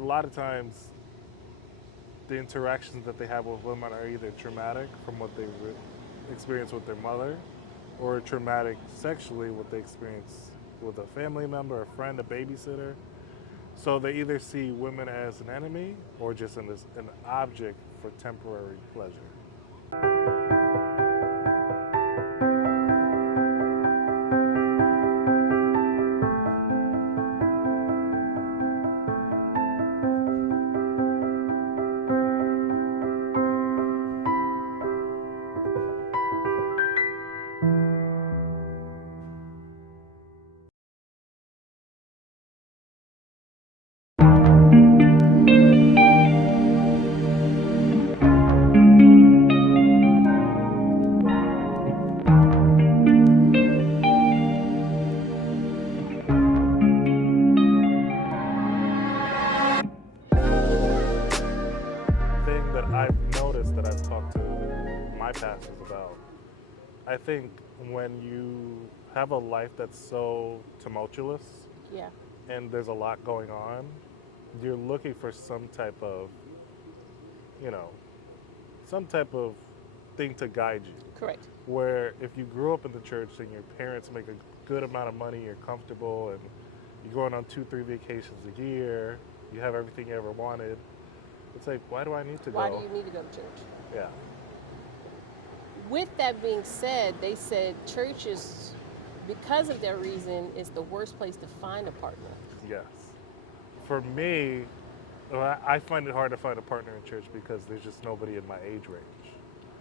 a lot of times the interactions that they have with women are either traumatic from what they experience with their mother, or traumatic sexually what they experience with a family member, a friend, a babysitter. So they either see women as an enemy or just an object for temporary pleasure. Thing that I've noticed that I've talked to my pastors about, I think when you have a life that's so tumultuous Yeah. and there's a lot going on, you're looking for some type of, you know, some type of thing to guide you. Correct. Where if you grew up in the church and your parents make a good amount of money, you're comfortable, and you're going on 2, 3 vacations a year, you have everything you ever wanted. It's like, why do I need to Why do go? you need to go to church? Yeah, With that being said, they said churches, because of their reason, is the worst place to find a partner. yes. For me, I find it hard to find a partner in church because there's just nobody in my age range.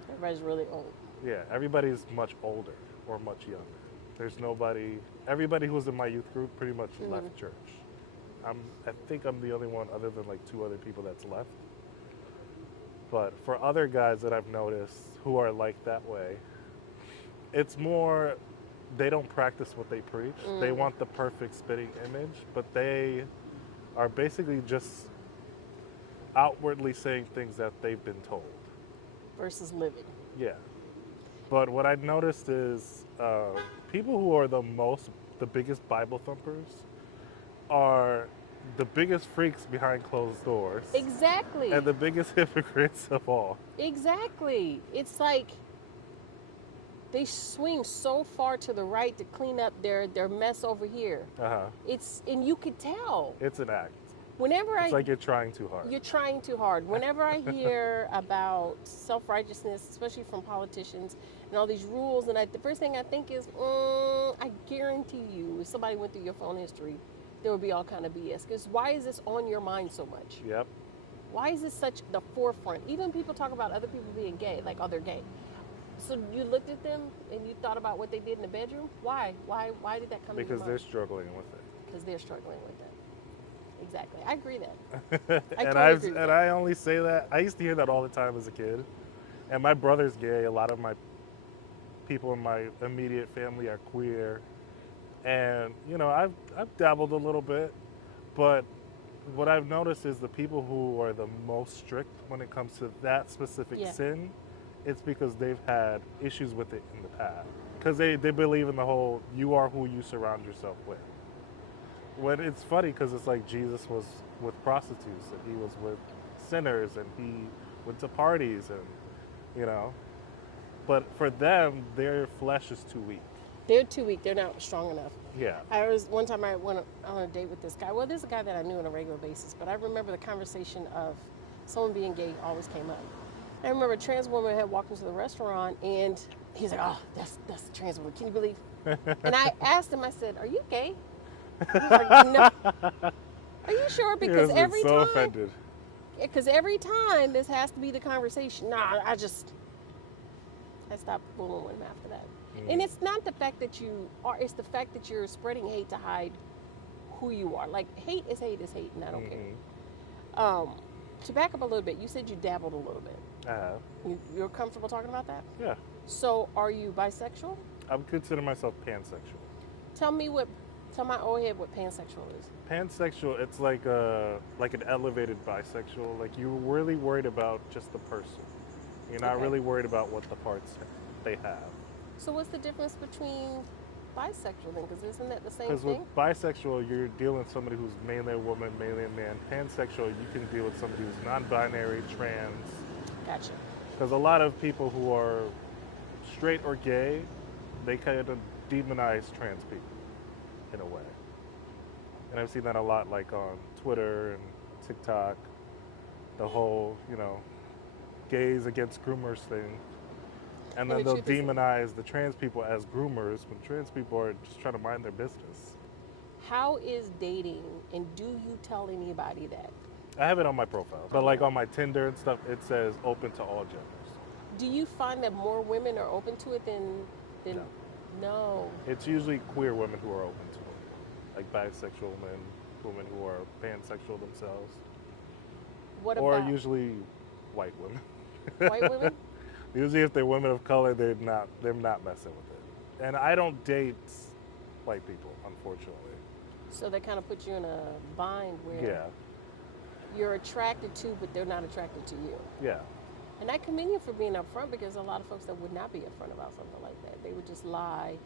Everybody's really old. Yeah, everybody's much older or much younger. There's nobody. Everybody who was in my youth group pretty much left church. I think I'm the only one, other than like 2 other people, that's left. But for other guys that I've noticed who are like that way, it's more they don't practice what they preach. They want the perfect spitting image, but they are basically just outwardly saying things that they've been told. Versus living. Yeah. But what I've noticed is people who are the biggest Bible thumpers are the biggest freaks behind closed doors Exactly. and the biggest hypocrites of all. Exactly. It's like they swing so far to the right to clean up their mess over here. Uh-huh. And you could tell. It's an act. Whenever It's like you're trying too hard. You're trying too hard. Whenever I hear about self-righteousness, especially from politicians and all these rules, and the first thing I think is, I guarantee you, if somebody went through your phone history, there would be all kind of BS. Because why is this on your mind so much? Yep. Why is this such the forefront? Even people talk about other people being gay, like, oh, they're gay. So you looked at them and you thought about what they did in the bedroom? Why? Why did that come to your Because mind? they're struggling with it. Because they're struggling with that. Exactly. I agree that. And I only say that. I used to hear that all the time as a kid. And my brother's gay. A lot of my people in my immediate family are queer. And, I've dabbled a little bit. But what I've noticed is the people who are the most strict when it comes to that specific sin, it's because they've had issues with it in the past. Because they believe in the whole, you are who you surround yourself with. When it's funny because it's like Jesus was with prostitutes and he was with sinners and he went to parties and, but for them, their flesh is too weak. They're too weak. They're not strong enough. Yeah. One time I went on a date with this guy. Well, this is a guy that I knew on a regular basis, but I remember the conversation of someone being gay always came up. I remember a trans woman had walked into the restaurant and he's like, oh, that's a trans woman. Can you believe? And I asked him, I said, are you gay? He was like, no. Are you sure? Because every so time, offended. because every time this has to be the conversation. Nah, I stopped fooling with him after that. And it's not the fact that you are, it's the fact that you're spreading hate to hide who you are. Like, hate is hate, and I don't care. To back up a little bit, you said you dabbled a little bit. You're comfortable talking about that? Yeah. So, are you bisexual? I would consider myself pansexual. Tell my old head what pansexual is. Pansexual, it's like an elevated bisexual. Like you're really worried about just the person. You're not really worried about what the parts they have. So what's the difference between bisexual then? Because isn't that the same Because with thing? bisexual, you're dealing with somebody who's mainly a woman, mainly a man. Pansexual, you can deal with somebody who's non-binary, trans. Gotcha. Because a lot of people who are straight or gay, they kind of demonize trans people in a way. And I've seen that a lot, like on Twitter and TikTok. The whole, gays against groomers thing. And And then the they'll truth is, demonize the trans people as groomers when trans people are just trying to mind their business. how is dating, and do you tell anybody that? I have it on my profile, but like on my Tinder and stuff, it says open to all genders. Do you find that more women are open to it than No, no? it's usually queer women who are open to it, like bisexual men, women who are pansexual themselves, What or about usually white women. white women? Usually, if they're women of color, they're not messing with it. And I don't date white people, unfortunately. So that kind of puts you in a bind where Yeah, you're attracted to, but they're not attracted to you. yeah. And I commend you for being upfront because a lot of folks that would not be upfront about something like that, they would just lie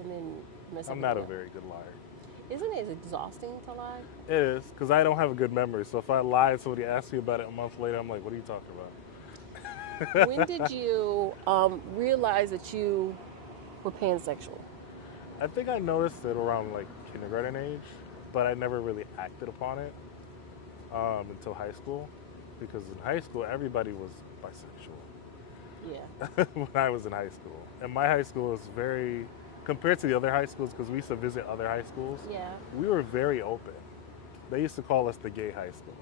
and then mess I'm up. not a very good liar. Isn't it exhausting to lie? It is, because I don't have a good memory. So if I lie and somebody asks me about it a month later, I'm like, what are you talking When about? did you realize that you were pansexual? I think I noticed it around like kindergarten age, but I never really acted upon it until high school, because in high school everybody was Yeah. bisexual when I was in high school, and my high school was very compared to the other high schools because we used to visit other high schools. Yeah. We were very open. They used to call us the gay high school.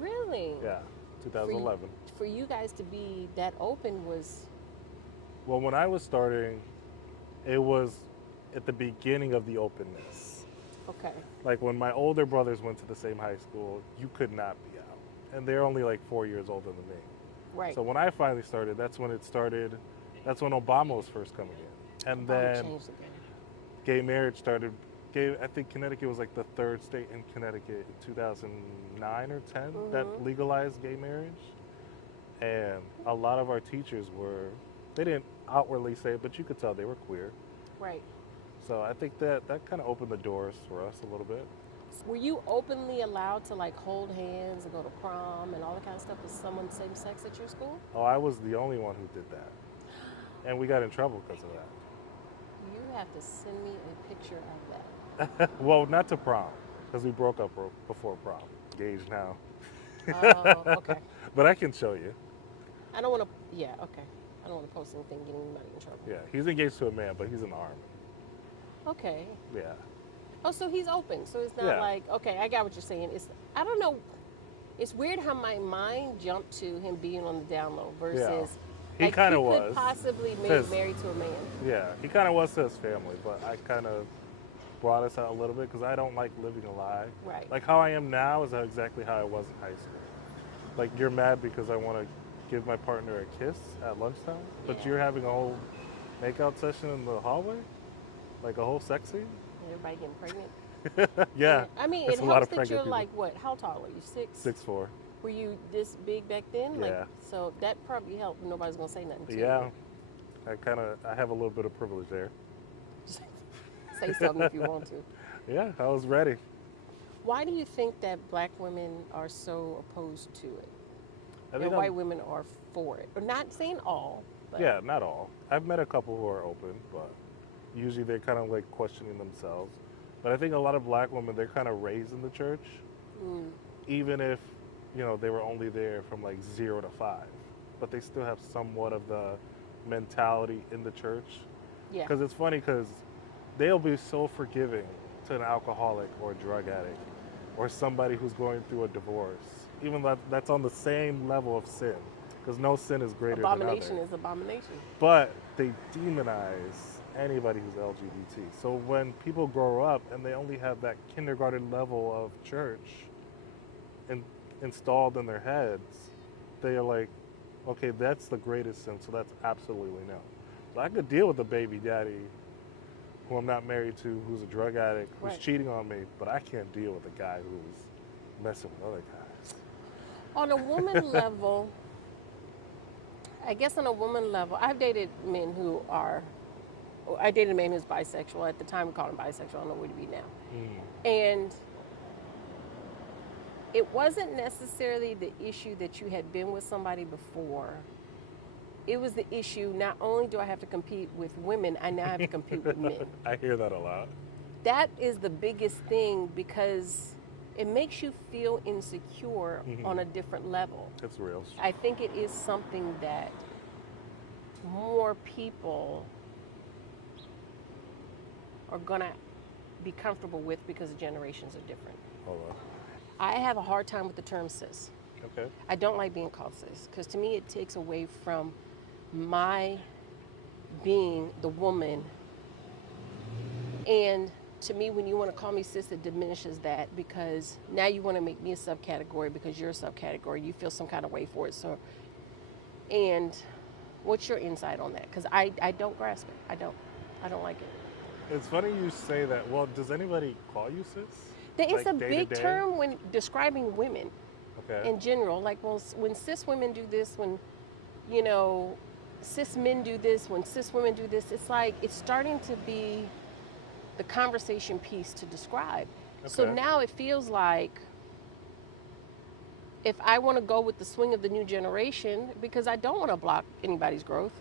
Really? Yeah, For you, 2011. for you guys to be that open was Well, when I was starting, it was at the beginning of the openness. okay. Like when my older brothers went to the same high school, you could not be out. And they're only like 4 years older than me. Right. So when I finally started, that's when it started. That's when Obama was first coming in. And Obama then changed the game. gay marriage started. I think Connecticut was like the third state in Connecticut in 2009 or 10 that legalized gay marriage. And a lot of our teachers they didn't outwardly say it, but you could tell they were queer. Right. So I think that kind of opened the doors for us a little bit. Were you openly allowed to like hold hands and go to prom and all that kind of stuff with someone same sex at your school? Oh, I was the only one who did that. And we got in trouble because of You have to send me a picture of that. that. Well, not to prom, because we broke up before prom. Engaged now. Oh, okay. But I can show you. I don't want to. Yeah, okay. I don't want to post anything getting anybody in trouble. Yeah, he's engaged to a man, but he's in the army. Okay. Yeah. Oh, so he's open. So it's not Yeah. like okay. I got what you're saying. It's I don't know. It's weird how my mind jumped to him being on the down low versus He like kind he of could was. possibly be Says- married to a man. Yeah, he kind of was to his family, but I kind of brought us out a little bit because I don't like living a lie. Right. Like how I am now is exactly how I was in high school. Like you're mad because I want to give my partner a kiss at lunchtime, but Yeah. you're having a whole makeout session in the hallway, like a whole sex scene. Everybody getting pregnant. Yeah, I mean, that's it a lot helps of that pregnant you're people. like what? How tall are you? 6'? 6'4". Were you this big back then? Like, Yeah. so that probably helped. Nobody's gonna say nothing to Yeah, you. I have a little bit of privilege there. Say something if you want to. Yeah, I was ready. Why do you think that black women are so opposed to it? I And think white women are for it? Or not saying all, but yeah, not all. I've met a couple who are open, but usually they're kind of like questioning themselves. But I think a lot of black women, they're kind of raised in the church, even if, they were only there from like 0 to 5. But they still have somewhat of the mentality in the church. yeah, Because it's funny because they'll be so forgiving to an alcoholic or a drug addict or somebody who's going through a divorce, even though that's on the same level of sin. Because no sin is greater abomination than others. is abomination. But they demonize anybody who's LGBT. So when people grow up and they only have that kindergarten level of church installed in their heads, they are like, okay, that's the greatest sin, so that's absolutely no. So I could deal with a baby daddy who I'm not married to, who's a drug addict, who's Right. cheating on me, but I can't deal with a guy who's messing with other guys. On a woman level, I guess on a woman level, I've dated men who are I dated a man who was bisexual. At the time, we called him bisexual. I don't know where to be now. Mm. And it wasn't necessarily the issue that you had been with somebody before. It was the issue, not only do I have to compete with women, I now have to compete with men. I hear that a lot. That is the biggest thing because it makes you feel insecure on a different level. It's real. I think it is something that more people are gonna be comfortable with because the generations are different. Hold on. I have a hard time with the term cis. Okay. I don't like being called cis because to me it takes away from my being the woman. And to me, when you want to call me cis, it diminishes that because now you want to make me a subcategory because you're a subcategory. You feel some kind of way for it. So, and what's your insight on that? Because I don't grasp it. I don't like it. It's funny you say that. Well, does anybody call you cis? It's Like a day to big day? term when describing women Okay. in general. Like, well, when cis women do this, when, you know, cis men do this, when cis women do this, it's like it's starting to be the conversation piece to describe. So Okay. now it feels like if I want to go with the swing of the new generation, because I don't want to block anybody's growth,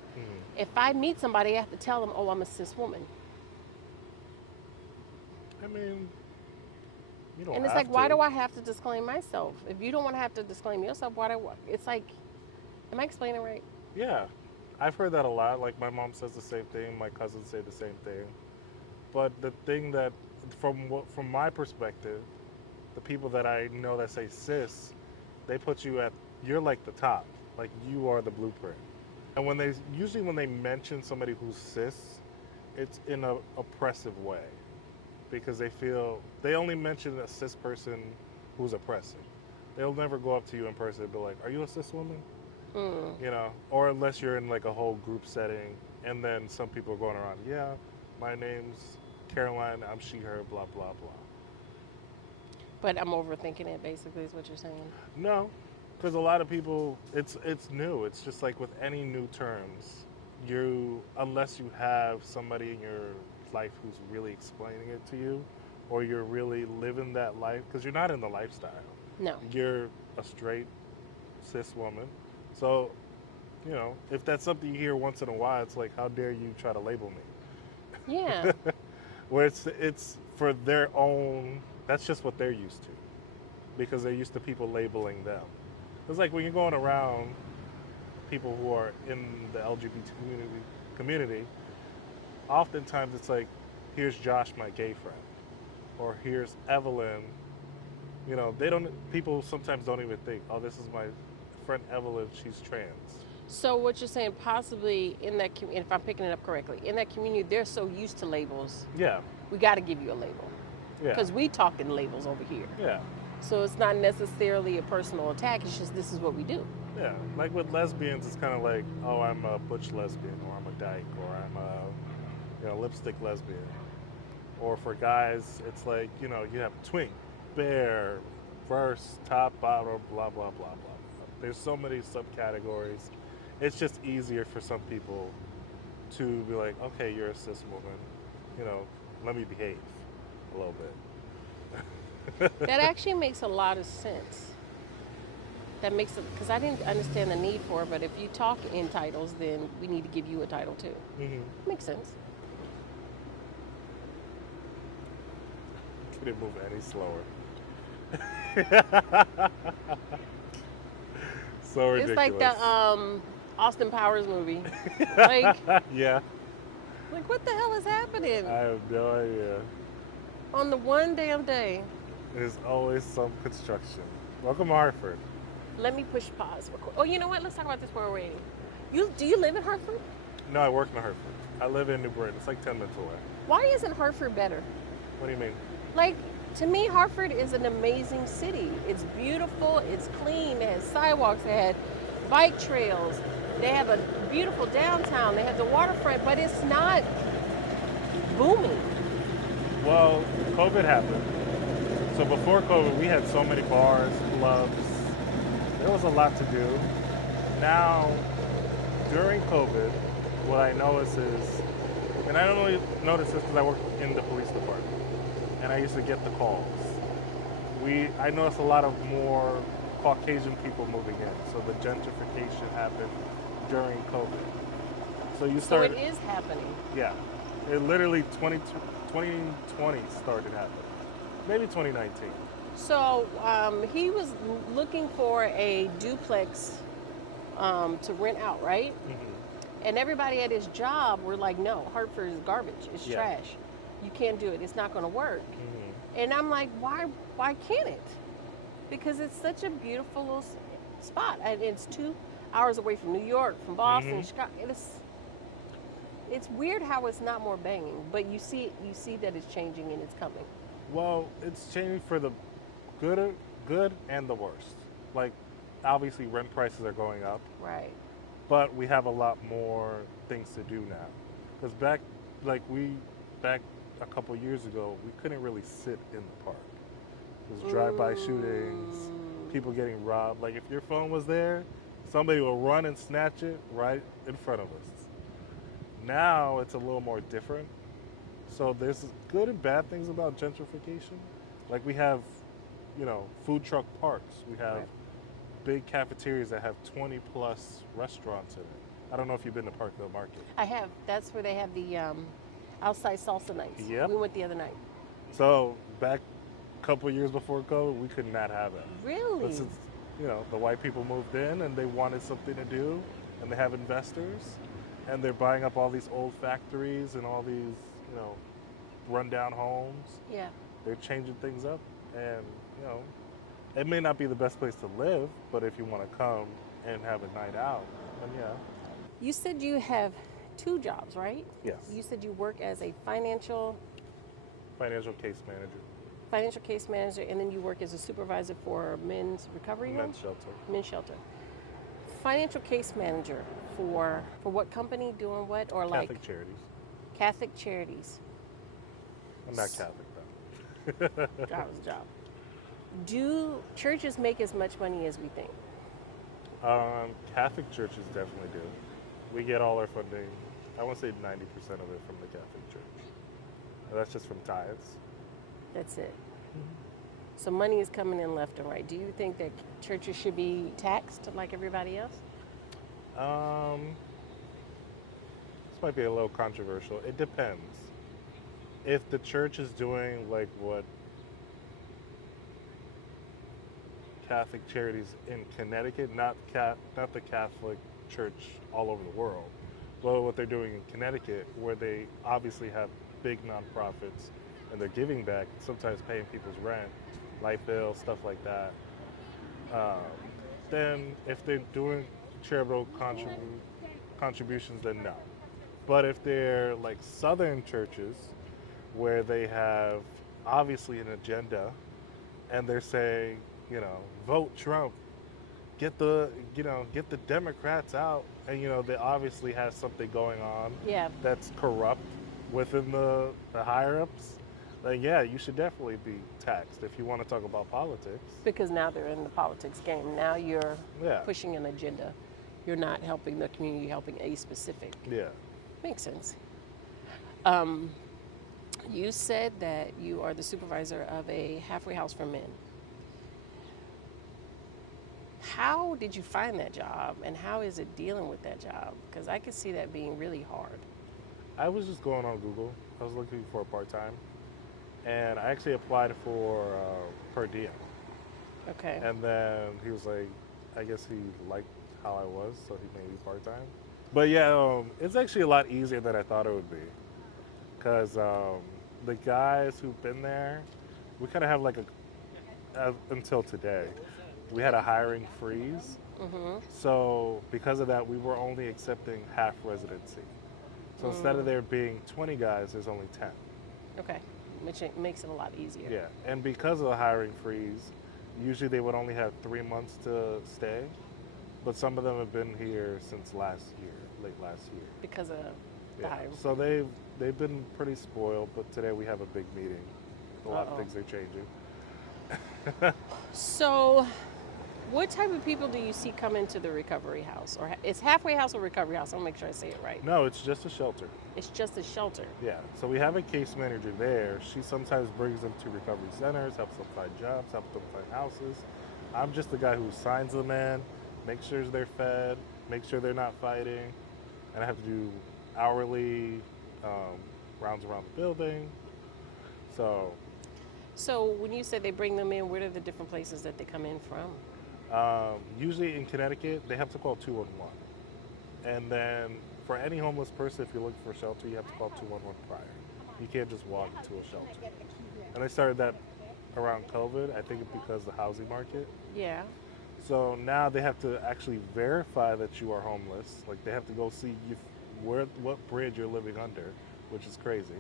if I meet somebody, I have to tell them, oh, I'm a cis woman. I mean, you don't And it's have like, why to. do I have to disclaim myself? If you don't want to have to disclaim yourself, why do I? It's like, am I explaining right? Yeah. I've heard that a lot. Like my mom says the same thing. My cousins say the same thing. But the thing that, from my perspective, the people that I know that say cis, they put you at, you're like the top, like you are the blueprint. And when they mention somebody who's cis, it's in a oppressive way because they only mention a cis person who's oppressing. They'll never go up to you in person and be like, "Are you a cis woman?" Mm. Or unless you're in like a whole group setting, and then some people are going around, "Yeah, my name's Caroline. I'm she, her, blah blah blah." But I'm overthinking it, basically, is what you're saying. No, because a lot of people, it's new. It's just like with any new terms, unless you have somebody in your life who's really explaining it to you, or you're really living that life, because you're not in the lifestyle. No. You're a straight cis woman, so if that's something you hear once in a while, it's like, how dare you try to label Yeah. me? Where it's for their own. That's just what they're used to because they're used to people labeling them. It's like when you're going around people who are in the LGBT community, oftentimes it's like, here's Josh, my gay friend, or here's Evelyn. They don't. People sometimes don't even think, oh, this is my friend Evelyn. She's trans. So what you're saying, possibly in that, if I'm picking it up correctly, in that community, they're so used to labels. Yeah. We got to give you a label. Yeah. Because we talk in labels over here. Yeah. So it's not necessarily a personal attack. It's just this is what we do. Yeah. Like with lesbians, it's kind of like, oh, I'm a butch lesbian, or I'm a dyke, or I'm a lipstick lesbian. Or for guys, it's like you have twink, bear, verse, top, bottom, blah blah blah blah. There's so many subcategories. It's just easier for some people to be like, okay, you're a cis woman, let me behave a little bit. That actually makes a lot of sense. That makes it, because I didn't understand the need for it, but if you talk in titles, then we need to give you a title too. Makes sense. Couldn't move any slower. So ridiculous. It's like the Austin Powers movie. Like, Yeah, like what the hell is happening I have no idea. on the one damn day? There's always some construction. Welcome to Hartford. Let me push pause. Oh, you know what? Let's talk about this while we're waiting. Do you live in Hartford? No, I work in Hartford. I live in New Britain. It's like 10 minutes away. Why isn't Hartford better? What do you mean? Like, to me, Hartford is an amazing city. It's beautiful, it's clean, it has sidewalks, it has bike trails, they have a beautiful downtown, they have the waterfront, but it's not booming. Well, COVID happened. So before COVID, we had so many bars, clubs. There was a lot to do. Now, during COVID, what I notice is And I only noticed this because I work in the police department, and I used to get the calls. I noticed a lot of more Caucasian people moving in, so the gentrification happened during COVID. So you So it start, is happening. yeah, it literally 2020 started happening, maybe 2019. So he was looking for a duplex to rent out, right? Hmm. And everybody at his job were like, no, Hartford is garbage. It's Yeah. trash. You can't do it. It's not going to work. Hmm. And I'm like, why can't it? Because it's such a beautiful little spot. And it's 2 hours away from New York, from Boston, Hmm. Chicago. It's weird how it's not more banging, but you see that it's changing and it's coming. Well, it's changing for the good, good and the worst. Like, obviously, rent prices are going up, Right. but we have a lot more things to do now. Because back a couple years ago, we couldn't really sit in the park. There's drive-by shootings, Mm, people getting robbed. Like if your phone was there, somebody will run and snatch it right in front of us. Now it's a little more different. So there's good and bad things about gentrification. Like we have, food truck parks. We have right. big cafeterias that have 20 plus restaurants in it. I don't know if you've been to Parkville Market. I have. That's where they have the outside salsa nights. Yep. We went the other night. So back a couple years before COVID, we could not have it. But Really? since the white people moved in and they wanted something to do, and they have investors, and they're buying up all these old factories and all these rundown homes. Yeah. They're changing things up, and you know it may not be the best place to live, but if you want to come and have a night out, then yeah, You said you have two jobs, right? yes. You said you work as a Financial case manager, financial case manager, and then you work as a supervisor for men's recovery home, men's shelter, men's shelter. Financial case manager for what company doing what or like Catholic charities. Catholic charities. I'm not Catholic though. That was a job. Do churches make as much money as we think? Catholic churches definitely do. We get all our funding. I want to say 90% of it from the Catholic Church. And that's just from tithes. That's it. So money is coming in left and right. Do you think that churches should be taxed like everybody else? Um, this might be a little controversial. It depends. If the church is doing like what Catholic charities in Connecticut, not the Catholic Church all over the world, but what they're doing in Connecticut, where they obviously have big nonprofits and they're giving back, sometimes paying people's rent, light bills, stuff like that. Um, then if they're doing charitable contributions, then no. But if they're like Southern churches, where they have obviously an agenda and they're saying, vote Trump, get the Democrats out, and they obviously have something going on Yeah, that's corrupt within the higher ups, then yeah, you should definitely be taxed if you want to talk about politics. because now they're in the politics game. Now you're Yeah, pushing an agenda. You're not helping the community, you're helping a specific. yeah. Makes sense. Um, you said that you are the supervisor of a halfway house for men. How did you find that job and how is it dealing with that job? Because I could see that being really hard. I was just going on Google. I was looking for a part time, and I actually applied for per diem. Okay. And then he was like, I guess he liked how I was, so he made me part time. But yeah, it's actually a lot easier than I thought it would be, because the guys who've been there, we kind of have like until today, we had a hiring freeze. Mm-hmm. So because of that, we were only accepting half residency. So instead of there being 20 guys, there's only 10. Okay. Which makes it a lot easier. Yeah, and because of the hiring freeze, usually they would only have 3 months to stay, but some of them have been here since last year, late last year. Because of the Yeah. hiring. So they've been pretty spoiled, but today we have a big meeting. A lot of Uh-oh. things are changing. So What type of people do you see come into the recovery house? Or it's halfway house or recovery house? I'll make sure I say it right. No, it's just a shelter. It's just a shelter. Yeah, so we have a case manager there. She sometimes brings them to recovery centers, helps them find jobs, helps them find houses. I'm just the guy who signs them in, makes sure they're fed, makes sure they're not fighting, and I have to do hourly um, rounds around the building. So So when you say they bring them in, what are the different places that they come in from? usually in Connecticut, they have to call 211. And then for any homeless person, if you're looking for shelter, you have to call 211 prior. You can't just walk into a shelter. And they started that around COVID, I think because of the housing market. Yeah. So now they have to actually verify that you are homeless. Like they have to go see what bridge you're living under, which is crazy.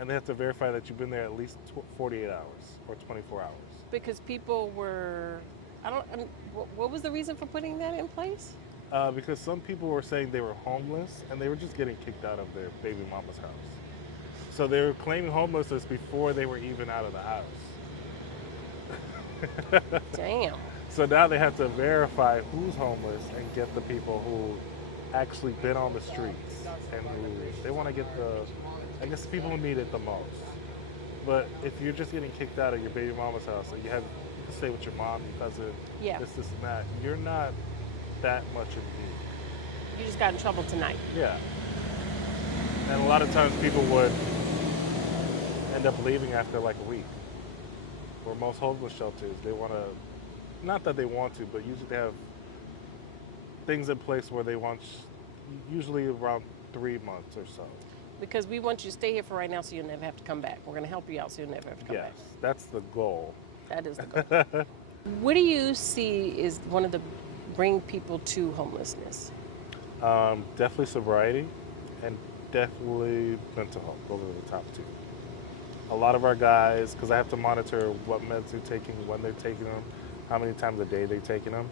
And they have to verify that you've been there at least 48 hours or 24 hours. Because people were, what was the reason for putting that in place? Because some people were saying they were homeless and they were just getting kicked out of their baby mama's house. So they were claiming homelessness before they were even out of the house. Damn. So now they have to verify who's homeless and get the people who actually been on the streets and who they want to get I guess the people who need it the most. But if you're just getting kicked out of your baby mama's house and you can stay with your mom, your cousin, Yeah. this, and that, you're not that much in need. You just got in trouble tonight. Yeah. And a lot of times people would end up leaving after like a week. Where most homeless shelters, they want to, not that they want to, but usually they have things in place where they want, usually around 3 months or so. Because we want you to stay here for right now so you'll never have to come back. We're going to help you out so you'll never have to come Yes, back. that's the goal. That is the goal. What do you see is one of the bring people to homelessness? Definitely sobriety and definitely mental health. Those are the top two. A lot of our guys, because I have to monitor what meds they're taking, when they're taking them, how many times a day they're taking them.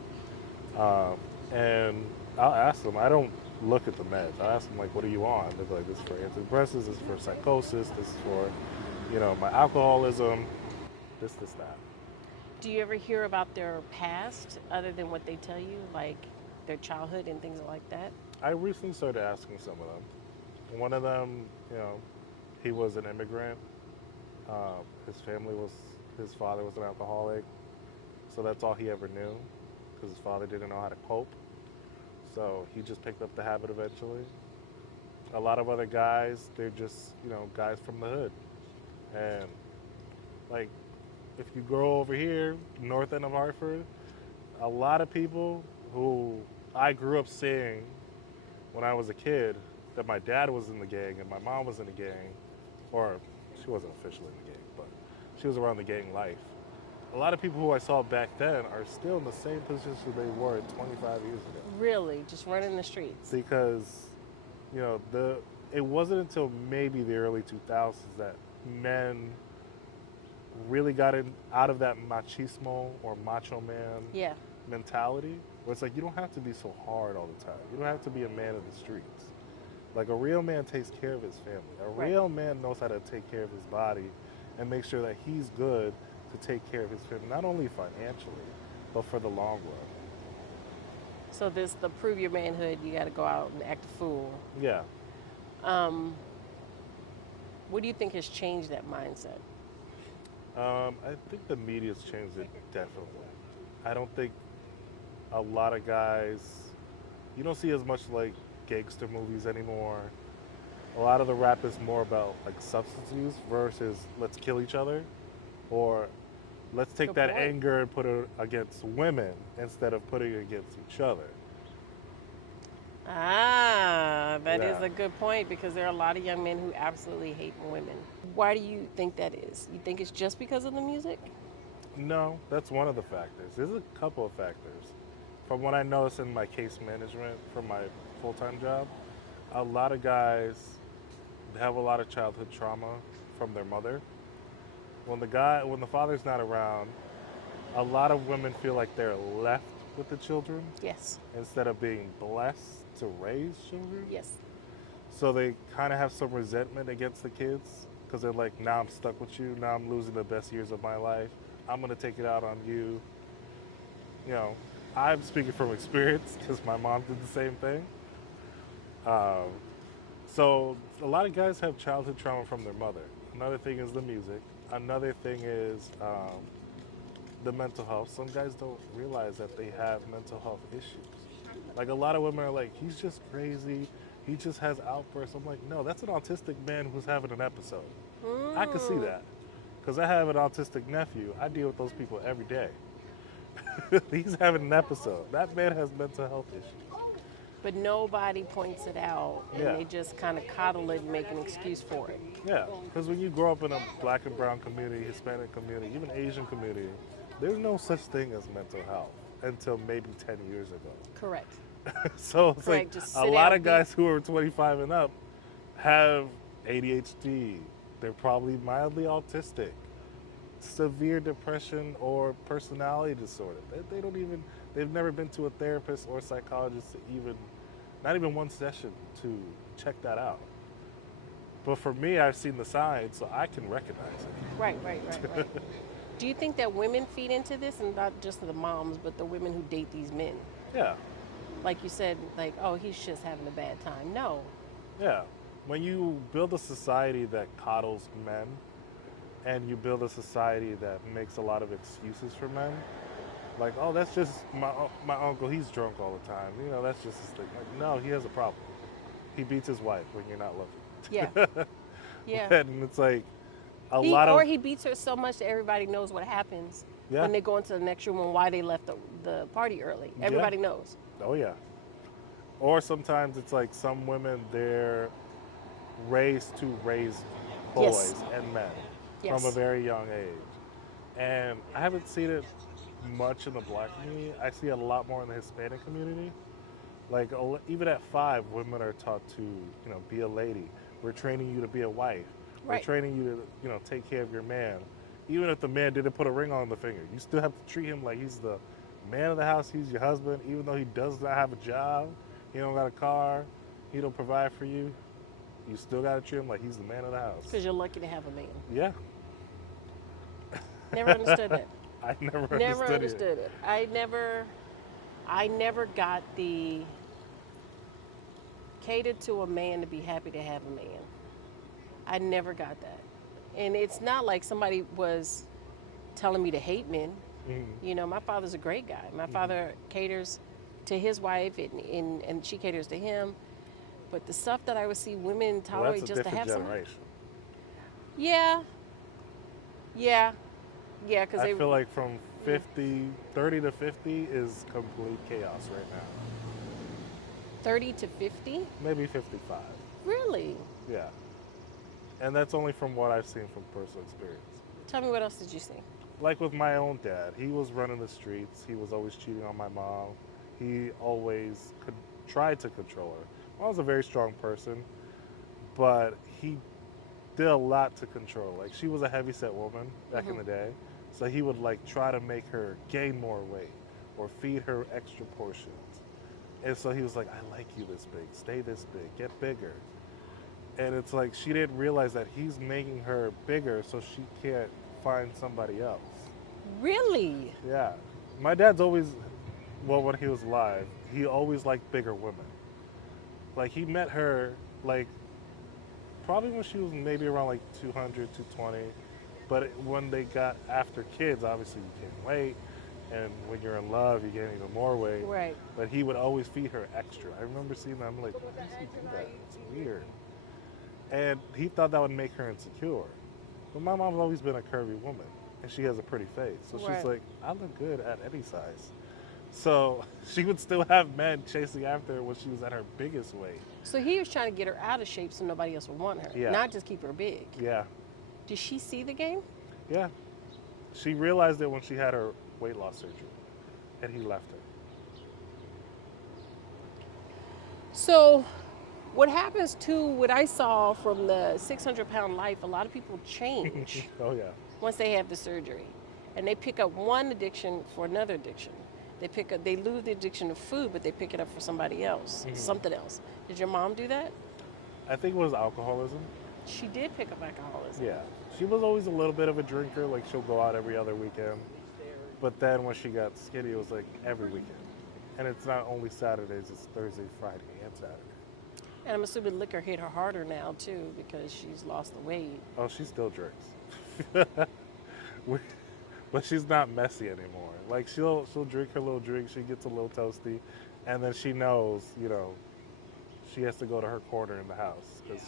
And I'll ask them, I don't look at the meds. I ask them, like, what are you on? They're like, this is for antidepressants, this is for psychosis, this is for, my alcoholism, this, that. Do you ever hear about their past other than what they tell you, like their childhood and things like that? I recently started asking some of them. One of them, he was an immigrant. His father was an alcoholic, so that's all he ever knew, because his father didn't know how to cope. So he just picked up the habit eventually. A lot of other guys, they're just, guys from the hood. And like, if you go over here, north end of Hartford, a lot of people who I grew up seeing when I was a kid, that my dad was in the gang and my mom was in the gang, or she wasn't officially in the gang, but she was around the gang life. A lot of people who I saw back then are still in the same position they were 25 years ago. Really? Just running the streets? Because, it wasn't until maybe the early 2000s that men really got out of that machismo or macho man Yeah. mentality, where it's like you don't have to be so hard all the time. You don't have to be a man of the streets. Like a real man takes care of his family. A Right. real man knows how to take care of his body and make sure that he's good to take care of his family, not only financially, but for the long run. So this the prove your manhood, you got to go out and act a fool. Yeah. What do you think has changed that mindset? I think the media's changed it definitely. I don't think a lot of guys, you don't see as much like gangster movies anymore. A lot of the rap is more about like substance use versus let's kill each other, or let's take Good that point. anger and put it against women instead of putting it against each other. That is Yeah. a good point because there are a lot of young men who absolutely hate women. Why do you think that is? You think it's just because of the music? No, that's one of the factors. There's a couple of factors. From what I noticed in my case management for my full-time job, a lot of guys have a lot of childhood trauma from their mother. When the father's not around, a lot of women feel like they're left with the children Yes. instead of being blessed to raise children. Yes. So they kind of have some resentment against the kids because they're like, now I'm stuck with you. Now I'm losing the best years of my life. I'm going to take it out on you. You know, I'm speaking from experience because my mom did the same thing. Um, so a lot of guys have childhood trauma from their mother. Another thing is the music. Another thing is the mental health. Some guys don't realize that they have mental health issues. Like a lot of women are like, he's just crazy. He just has outbursts. I'm like, no, that's an autistic man who's having an episode. I could see Mm. that because I have an autistic nephew. I deal with those people every day. He's having an episode. That man has mental health issues. But nobody points it out, and Yeah, they just kind of coddle it and make an excuse for it. yeah. Because when you grow up in a black and brown community, Hispanic community, even Asian community, there's no such thing as mental health until maybe 10 years ago. Correct. So it's like Correct. Just a sit lot down, of guys who are 25 and up have ADHD. They're probably mildly autistic, severe depression, or personality disorder. They don't even, they've never been to a therapist or psychologist to even, not even one session to check that out. But for me, I've seen the signs, so I can recognize it. Right, right, right, right. Do you think that women feed into this, and not just the moms, but the women who date these men? Yeah, Like you said, like, oh, he's just having a bad time. No. yeah. When you build a society that coddles men and you build a society that makes a lot of excuses for men, like, oh, that's just my uncle. He's drunk all the time. You know, that's just his thing. Like, no, he has a problem. He beats his wife when you're not Yeah, looking. yeah. And it's like a He lot or of he beats her so much that everybody knows what happens yeah, when they go into the next room and why they left the party early. yeah, Everybody knows. oh yeah. Or sometimes it's like some women they're raised to raise Yes, boys and men from a yes. very young age. And I haven't seen it much in the black community. I see it a lot more in the Hispanic community. Like even at 5, women are taught to, be a lady. We're training you to be a wife. We're Right. training you to, take care of your man. Even if the man didn't put a ring on the finger, you still have to treat him like he's the man of the house. He's your husband, even though he does not have a job. He don't got a car. He don't provide for you. You still got to treat him like he's the man of the house. Because you're lucky to have a man. Yeah, Never understood that. I never Never understood it. understood it. I never got the catered to a man to be happy to have a man. I never got that. And it's not like somebody was telling me to hate men. Mhm. You know, my father's a great guy. My father caters to his wife, and she caters to him. But the stuff that I would see women Well, tolerate that's a just to different have somebody. generation. Yeah, yeah, yeah, because I they. feel like from 50, 30 to 50 is complete chaos right now. 30 to 50? Maybe 55. Really? Yeah. And that's only from what I've seen from personal experience. Tell me what else did you see? Like with my own dad, he was running the streets. He was always cheating on my mom. He always tried to control her. I was a very strong person, but he did a lot to control. Like she was a heavyset woman back in Hmm. the day, so he would like try to make her gain more weight or feed her extra portions. And so he was like, "I like you this big. Stay this big. Get bigger." And it's like she didn't realize that he's making her bigger so she can't find somebody else. Really? Yeah. My dad's always, well, when he was alive, he always liked bigger women. Like he met her like probably when she was maybe around like 200, 220. But when they got after kids, obviously you gain weight. And when you're in love, you gain even more weight. Right. But he would always feed her extra. I remember seeing that. I'm like, why does he do that? It's weird. And he thought that would make her insecure. But my mom's always been a curvy woman. And she has a pretty face. So she's Right. like, I look good at any size. So she would still have men chasing after her when she was at her biggest weight. So he was trying to get her out of shape so nobody else would want her, Yeah. not just keep her big. Yeah, Did she see the game? yeah. She realized it when she had her weight loss surgery, and he left her. So, what happens to what I saw from the 600-pound life? A lot of people change Oh yeah, once they have the surgery, and they pick up one addiction for another addiction. They lose the addiction to food, but they pick it up for somebody else, something else. Did your mom do that? I think it was alcoholism. She did pick up alcoholism. Yeah, she was always a little bit of a drinker. Like she'll go out every other weekend, But then when she got skinny, it was like every weekend. And it's not only Saturdays, it's Thursday, Friday, and Saturday. And I'm assuming liquor hit her harder now too because she's lost the weight. Oh, she still drinks. We- but she's not messy anymore. Like she'll drink her little drink, she gets a little toasty, and then she knows, she has to go to her corner in the house because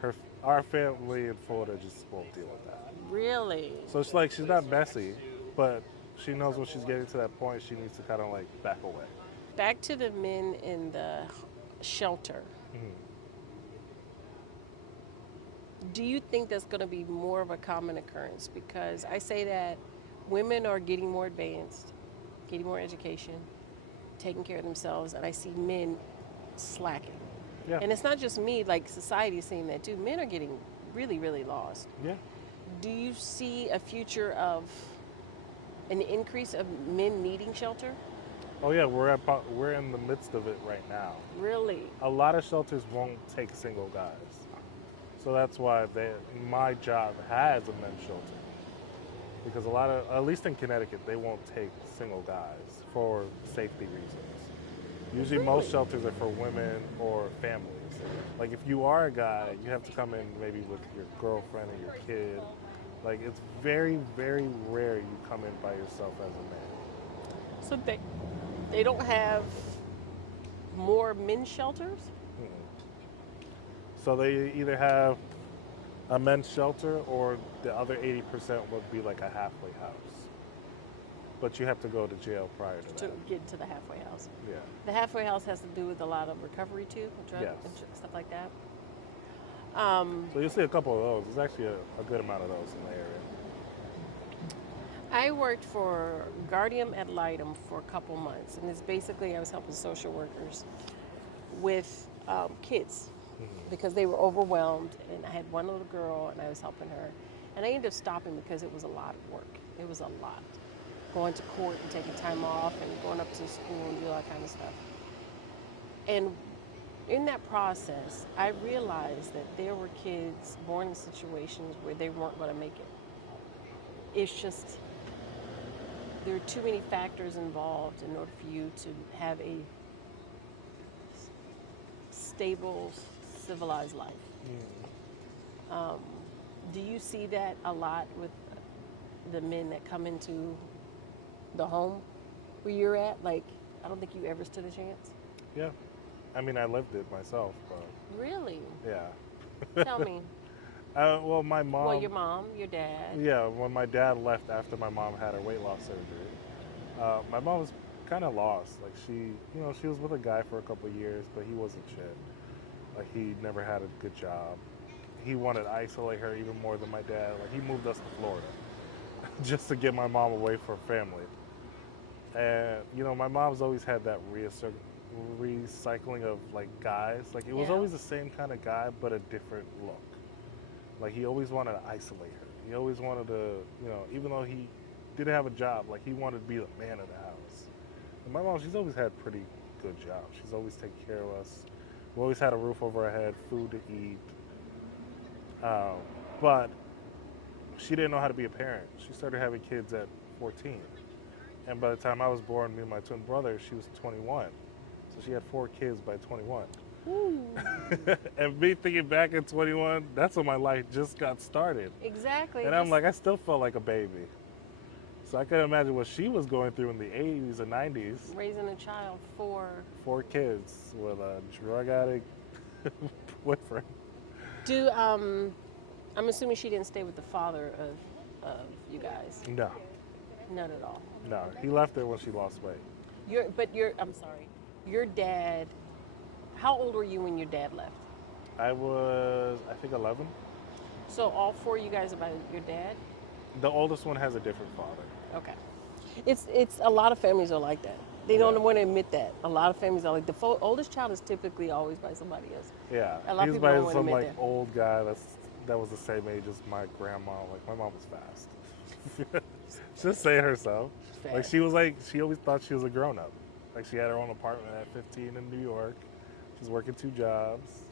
her our family in Florida just won't deal with that. Really? So it's like she's not messy, but she knows when she's getting to that point, she needs to kind of like back away. Back to the men in the shelter. Hmm. Do you think that's going to be more of a common occurrence? Because I say that women are getting more advanced, getting more education, taking care of themselves, and I see men slacking. Yeah, And it's not just me, like society is seeing that too. Men are getting really, really lost. yeah. Do you see a future of an increase of men needing shelter? Oh yeah, we're in the midst of it right now. Really? A lot of shelters won't take single guys, so that's why my job has a men's shelter because a lot of, at least in Connecticut, they won't take single guys for safety reasons. Usually, most Really? shelters are for women or families. Like if you are a guy, you have to come in maybe with your girlfriend or your kid. Like it's very, very rare you come in by yourself as a man. So they don't have more men's shelters? Mm-mm. So they either have a men's shelter or the other 80% would be like a halfway house. But you have to go to jail prior to To that. get to the halfway house. Yeah. The halfway house has to do with a lot of recovery too, with drug Yes. and stuff like that. So you'll see a couple of those. There's actually a good amount of those in the area. I worked for Guardian ad litem for a couple months, and it's basically I was helping social workers with kids Hmm. because they were overwhelmed, and I had one little girl, and I was helping her, and I ended up stopping because it was a lot of work. It was a lot, going to court and taking time off, and going up to school and do all that kind of stuff. And in that process, I realized that there were kids born in situations where they weren't going to make it. It's just there are too many factors involved in order for you to have a stable, civilized life. Mm. Um, do you see that a lot with the men that come into the home where you're at? Like, I don't think you ever stood a chance. Yeah. I mean, I lived it myself, but Really? yeah. Tell me. Well, my Well, mom, your mom, your dad. yeah, when my dad left after my mom had her weight loss surgery, my mom was kind of lost. Like she was with a guy for a couple of years, but he wasn't shit. Like he never had a good job. He wanted to isolate her even more than my dad. Like he moved us to Florida just to get my mom away from family. And my mom's always had that recycling of like guys. Like it was Yeah. always the same kind of guy, but a different look. Like he always wanted to isolate her. He always wanted to, even though he didn't have a job, like he wanted to be the man of the house. And my mom, she's always had pretty good jobs. She's always taken care of us. We always had a roof over our head, food to eat. Um, but she didn't know how to be a parent. She started having kids at 14. And by the time I was born, me and my twin brother, she was 21. So she had 4 kids by 21. Ooh. And me thinking back at 21, that's when my life just got started. Exactly. And I'm like, I still felt like a baby. So I can imagine what she was going through in the 80s and 90s. Raising a child for. 4 kids with a drug addict boyfriend. Do I'm assuming she didn't stay with the father of you guys. No, None at all. no. He left her when she lost weight. I'm sorry. Your dad. How old were you when your dad left? I was, I think, 11. So all four of you guys about your dad? The oldest one has a different father. Okay. It's a lot of families are like that. They don't Yeah. want to admit that. A lot of families are like the oldest child is typically always by somebody else. Yeah, A lot of he's people by don't want to some admit like that. old guy that was the same age as my grandma. Like my mom was fast. Just say it herself. Like Fast. she always thought she was a grown up. Like she had her own apartment at 15 in New York. She's working 2 jobs.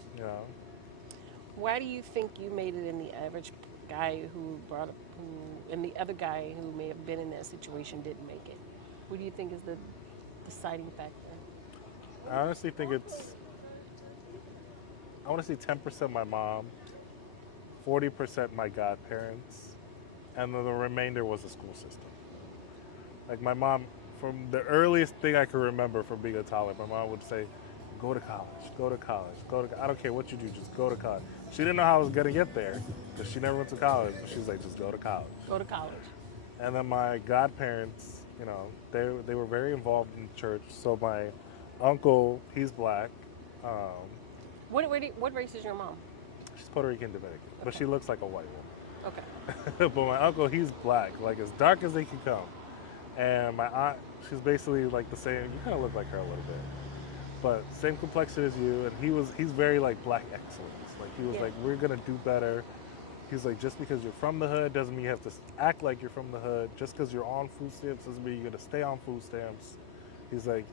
Why do you think you made it in the average guy who brought up who, and the other guy who may have been in that situation didn't make it? What do you think is the deciding factor? I honestly think I want to say 10% my mom, 40% my godparents, and then the remainder was the school system. Like my mom, from the earliest thing I can remember from being a toddler, my mom would say, "Go to college, go to college, go to. I don't care what you do, just go to college." She didn't know how I was gonna get there because she never went to college. But she was like, "Just go to college." Go to college. And then my godparents, they were very involved in church. So my uncle, he's black. Um, What race is your mom? she's Puerto Rican Dominican, but Okay. she looks like a white woman. Okay. But my uncle, he's black, like as dark as they can come. And my aunt, she's basically like the same. You kind of look like her a little bit, but same complexion as you. And he's very like black excellence. Like he was Yeah. like, we're gonna do better. He's like, just because you're from the hood doesn't mean you have to act like you're from the hood. Just because you're on food stamps doesn't mean you're gonna stay on food stamps. He's like,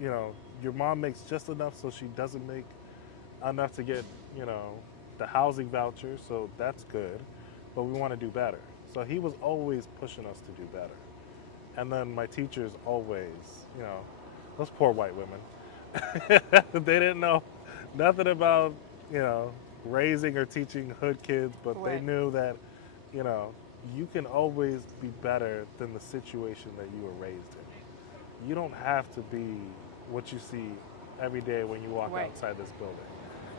you know, your mom makes just enough so she doesn't make enough to get, you know, the housing voucher. So that's good, but we want to do better. So he was always pushing us to do better. And then my teachers always, those poor white women, they didn't know nothing about, you know, raising or teaching hood kids, but they Right. knew that, you know, you can always be better than the situation that you were raised in. You don't have to be what you see every day when you walk Right. outside this building.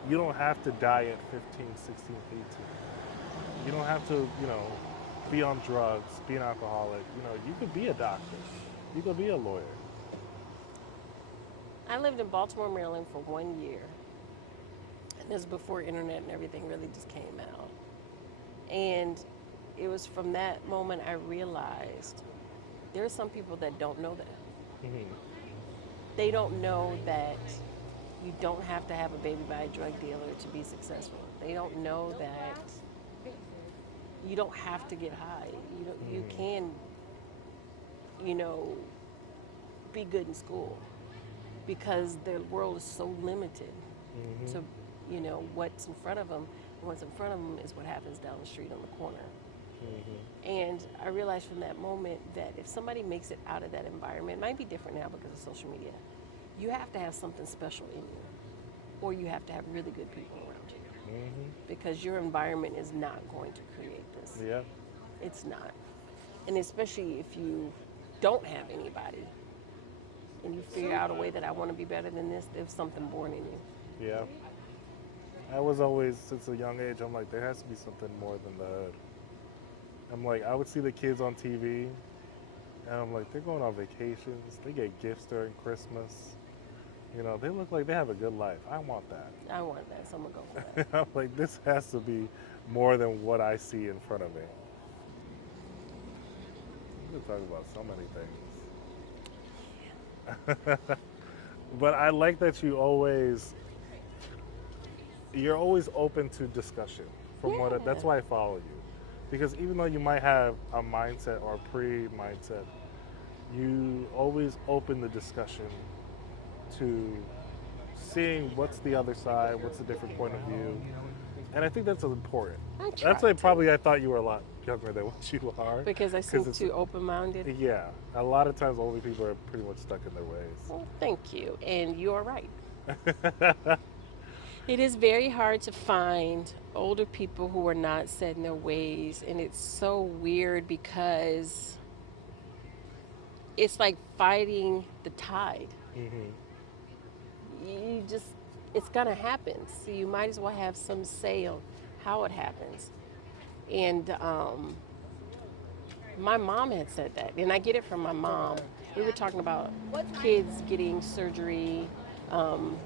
You don't have to die at 15, 16, 18. You don't have to, be on drugs, be an alcoholic. You could be a doctor. You could be a lawyer. I lived in Baltimore, Maryland for 1 year. And this was before internet and everything really just came out. And it was from that moment I realized there are some people that don't know that. Hmm. They don't know that you don't have to have a baby by a drug dealer to be successful. They don't know that you don't have to get high. You Hmm. can, you know, be good in school because the world is so limited Hmm. to, what's in front of them. And what's in front of them is what happens down the street on the corner. Hmm. And I realized from that moment that if somebody makes it out of that environment, it might be different now because of social media, you have to have something special in you, or you have to have really good people around you Hmm. because your environment is not going to create this. Yeah. It's not. And especially if you don't have anybody and you figure out a way that I want to be better than this, there's something born in you. Yeah. I was always, since a young age, I'm like, there has to be something more than the hood. I'm like, I would see the kids on TV, and I'm like, they're going on vacations. They get gifts during Christmas. They look like they have a good life. I want that. I want that, so I'm going to go for that. I'm like, this has to be more than what I see in front of me. We can talk about so many things. But I like that you're always open to discussion. That's Yeah. why I follow you. Because even though you might have a mindset or a pre-mindset, you always open the discussion to seeing what's the other side, what's the different point of view. And I think that's important. I That's try why to probably I thought you were a lot younger than what you are. because I seem Because it's, too open minded. yeah, a lot of times older people are pretty much stuck in their Well, thank you. And you're right. ways. It is very hard to find older people who are not set in their ways. And it's so weird because it's like fighting the tide. Hmm. You just, it's going to happen. So you might as well have some say on how it happens. And my mom had said that. And I get it from my mom. We were talking about kids getting surgery, um,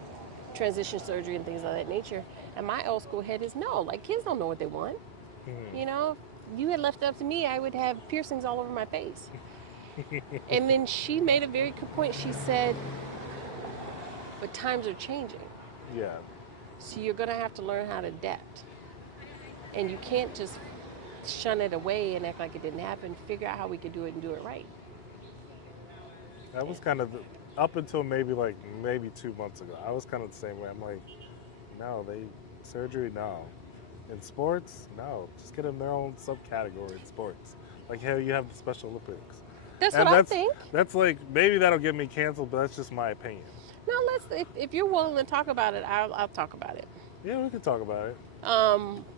transition surgery, and things of that nature. And my old school head is no, like kids don't know what they want. You Hmm. know, if you had left it up to me, I would have piercings all over my face. And then she made a very good point. She said, but times are changing. Yeah. So you're going to have to learn how to adapt. And you can't just shun it away and act like it didn't happen. Figure out how we could do it and do it right. That was kind of up until maybe 2 months ago. I was kind of the same way. I'm like, no, surgery, no. In sports, no. Just get them their own subcategory in sports. Like hell, you have the Special Olympics, That's what and I think. that's like maybe that'll get me canceled, but that's just my opinion. Now if you're willing to talk about it, I'll talk about it. Yeah, we could talk about it.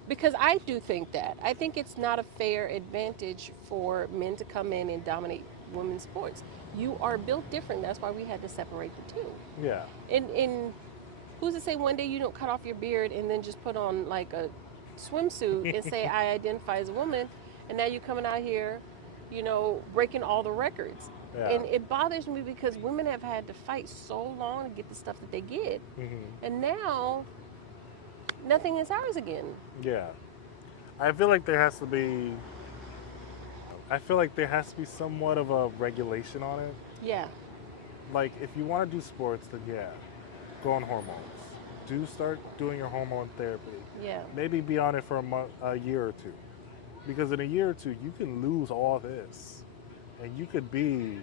Because I do think that. I think it's not a fair advantage for men to come in and dominate women's sports. You are built different. That's why we had to separate the two. Yeah, And who's to say one day you don't cut off your beard and then just put on like a swimsuit and say I identify as a woman, and now you're coming out here, breaking all the records. yeah. And it bothers me because women have had to fight so long to get the stuff that they get, Hmm. and now nothing is ours again. Yeah. I feel like there has to be. I feel like there has to be somewhat of a regulation on it. Yeah. Like, if you want to do sports, then yeah, go on hormones. Do start doing your hormone therapy. Yeah. Maybe be on it for a year or two, because in a year or two you can lose all this, and you could be,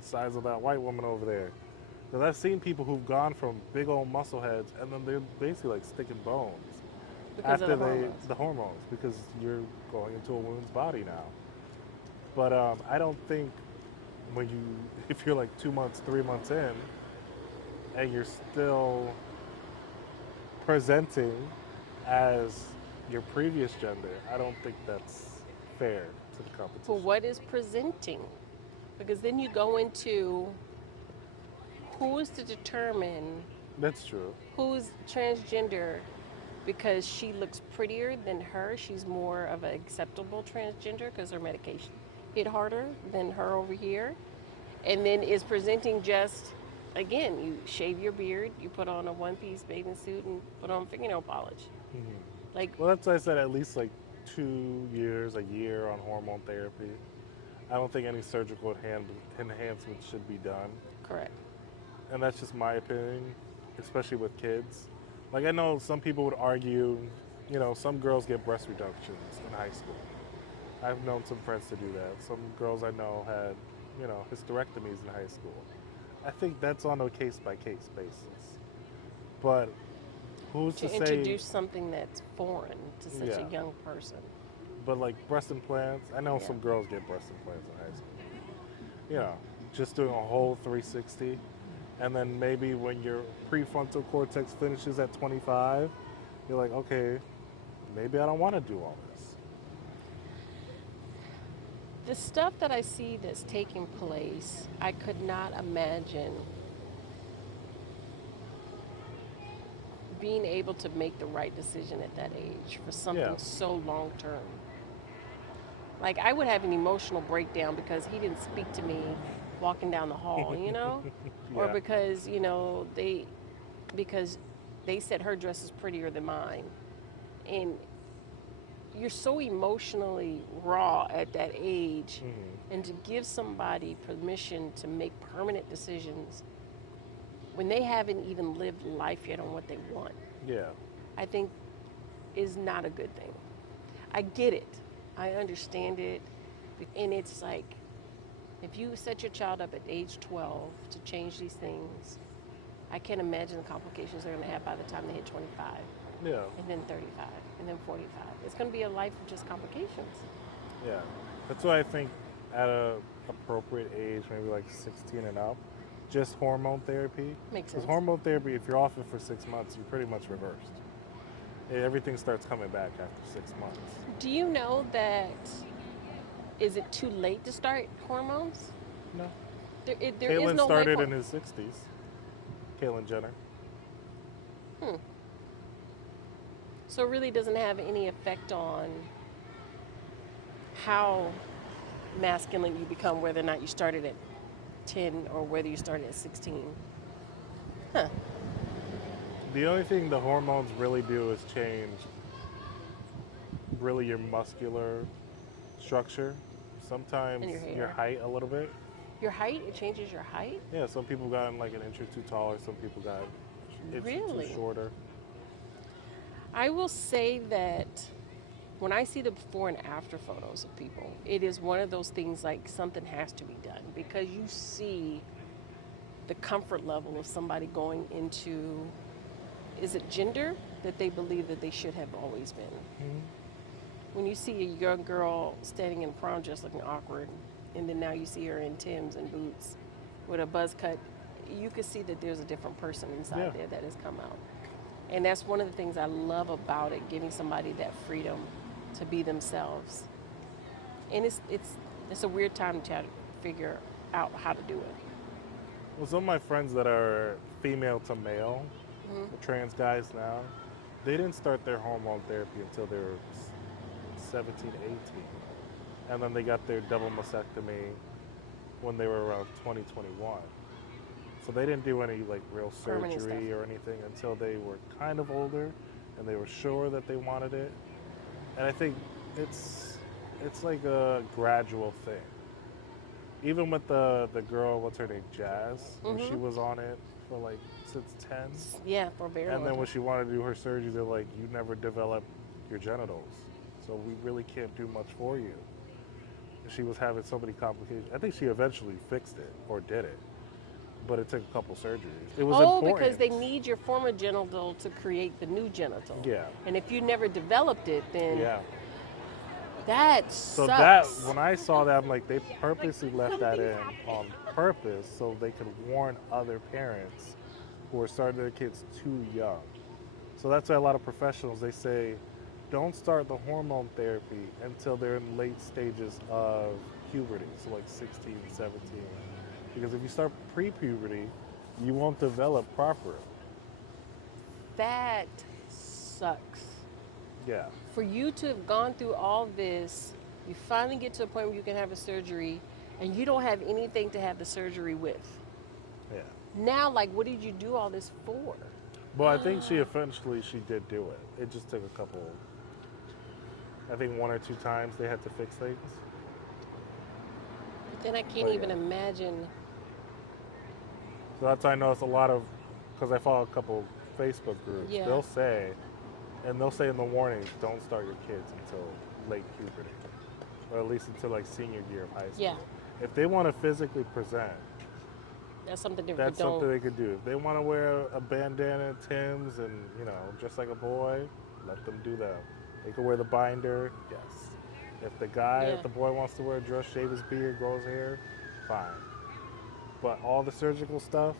size of that white woman over there. Because I've seen people who've gone from big old muscle heads, and then they're basically like sticking bones Because of after the hormones. the hormones, because you're going into a woman's body now. But I don't think when you if you're like 2 months, 3 months in, and you're still presenting as your previous gender, I don't think that's fair to the For competition. what is presenting? Because then you go into who is to determine That's true. who's transgender because she looks prettier than her. She's more of an acceptable transgender because her medication hit harder than her over here. And then is presenting just, again, you shave your beard, you put on a one piece bathing suit, and put on fingernail polish. Hmm. Like, Well, that's why I said at least like 2 years, a year on hormone therapy. I don't think any surgical enhancements should be done. correct. And that's just my opinion, especially with kids. Like, I know some people would argue, some girls get breast reductions in high school. I've known some friends to do that. Some girls I know had, hysterectomies in high school. I think that's on a case by case basis. But who's to To say, introduce something that's foreign to such yeah, a young person. but like breast implants, I know Yeah. some girls get breast implants in high school. You know, just doing a whole 360. And then maybe when your prefrontal cortex finishes at 25, you're like, okay, maybe I don't want to do all this. The stuff that I see that's taking place, I could not imagine being able to make the right decision at that age for Yeah. something so long term. Like I would have an emotional breakdown because he didn't speak to me walking down the hall, or Yeah. because they said her dress is prettier than mine. And you're so emotionally raw at that age, Hmm. and to give somebody permission to make permanent decisions when they haven't even lived life yet on what they want, Yeah. I think is not a good thing. I get it. I understand it. And it's like if you set your child up at age 12 to change these things, I can't imagine the complications they're going to have by the time they hit 25, Yeah. and then 35, and then 45. It's going to be a life of just complications. Yeah. That's why I think at a appropriate age, maybe like 16 and up, just hormone therapy. Makes Because sense. hormone therapy, if you're off it for 6 months, you're pretty much reversed. Everything starts coming back after 6 months. Do you know that is it too late to start hormones? No. There is Caitlyn no late started in his 60s. Caitlyn Jenner. Hmm. So it really doesn't have any effect on how masculine you become, whether or not you started at 10 or whether you started at 16. Huh. The only thing the hormones really do is change really your muscular structure. Sometimes And your your hair. height a little bit. Your height, it changes your height? Yeah, some people got like an inch or two taller, some people got an inch or Really? two shorter. I will say that when I see the before and after photos of people, it is one of those things like something has to be done because you see the comfort level of somebody going into, is it gender? that they believe that they should have always been. Mhm. When you see a young girl standing in prom dress looking awkward, and then now you see her in Timbs and boots with a buzz cut, you can see that there's a different person Yeah. inside there that has come out. And that's one of the things I love about it, giving somebody that freedom to be themselves. And it's a weird time to try to figure out how to do it. Well, some of my friends that are female to male, Hmm. the trans guys now, they didn't start their hormone therapy until they were 17, 18. And then they got their double mastectomy when they were around 20, 21. So they didn't do any like real Permanent surgery stuff. or anything until they were kind of older and they were sure that they wanted it. And I think it's it's like a gradual thing. Even with the girl, what's her name, Jazz, when she Hmm. was on it for like since 10, Yeah, for a very and long then time. when she wanted to do her surgery, they're like, you never developed your genitals, so we really can't do much for you. And she was having so many complications. I think she eventually fixed it or did it, but it took a couple surgeries. It was Oh, because important. they need your former genital to create the new genital. Yeah, And if you never developed it, then yeah. that So that sucks. when I saw that, I'm like, they purposely left that in on purpose so they could warn other parents who are starting their kids too young. So that's why a lot of professionals they say, don't start the hormone therapy until they're in late stages of puberty, so like 16, 17. Because if you start pre-puberty, you won't develop properly. That sucks. Yeah, For you to have gone through all this, you finally get to a point where you can have a surgery and you don't have anything to have the surgery with. yeah. Now, like, what did you do all this for? But I think she eventually she did do it. It just took a couple. I think one or two times they had to fix things. But then I can't But even yeah, imagine. so that's why I noticed a lot of because I follow a couple Facebook groups. Yeah, They'll say, and they'll say in the warnings, don't start your kids until late puberty, or at least until like senior year of high yeah, school. If they want to physically present, that's something different. But that's something don't. they could do. If they want to wear a bandana, Tim's, and just like a boy, let them do that. They could wear the binder, yes. Yeah. If the boy wants to wear a dress, shave his beard, grow his hair, fine. But all the surgical stuff,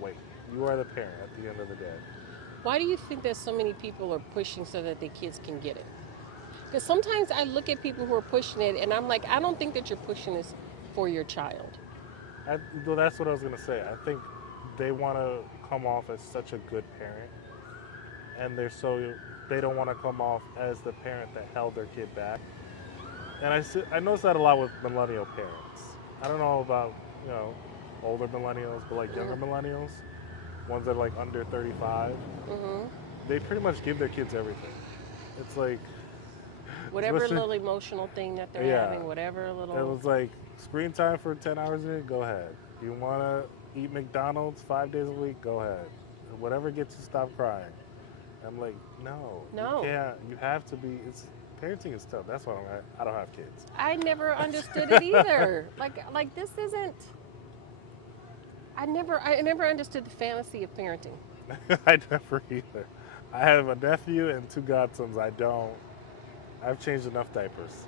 wait. You are the parent at the end of the day. Why do you think that so many people are pushing so that their kids can get it? Because sometimes I look at people who are pushing it and I'm like, I don't think that you're pushing this for your child. Well, that's what I was gonna say. I think they want to come off as such a good parent, and they don't want to come off as the parent that held their kid back. And I notice that a lot with millennial parents. I don't know about you know older millennials, but like younger Mm, millennials, ones that are like under 35, mm-hmm. they pretty much give their kids everything. It's like, Whatever especially, little emotional thing that they're yeah, having, whatever it little. was like screen time for 10 hours a day, go ahead. You want to eat McDonald's 5 days a week, go ahead. Whatever gets you stop crying. I'm like, no, you No. can't. You have to be. It's parenting is tough. That's why I don't have kids. I never understood it either. Like this isn't. I never understood the fantasy of parenting. I never either. I have a nephew and two godsons. I don't. I've changed enough diapers.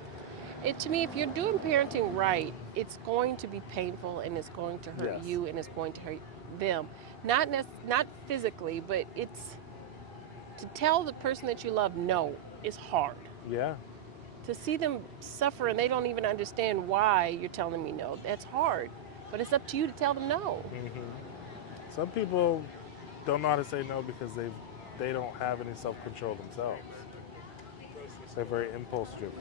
It to me, if you're doing parenting right, it's going to be painful and it's going to hurt Yes. you and it's going to hurt them. Not physically, but it's to tell the person that you love no is hard. Yeah. To see them suffer and they don't even understand why you're telling me no, that's hard. But it's up to you to tell them no. Some people don't know how to say no because they don't have any self control themselves. They're very impulse driven.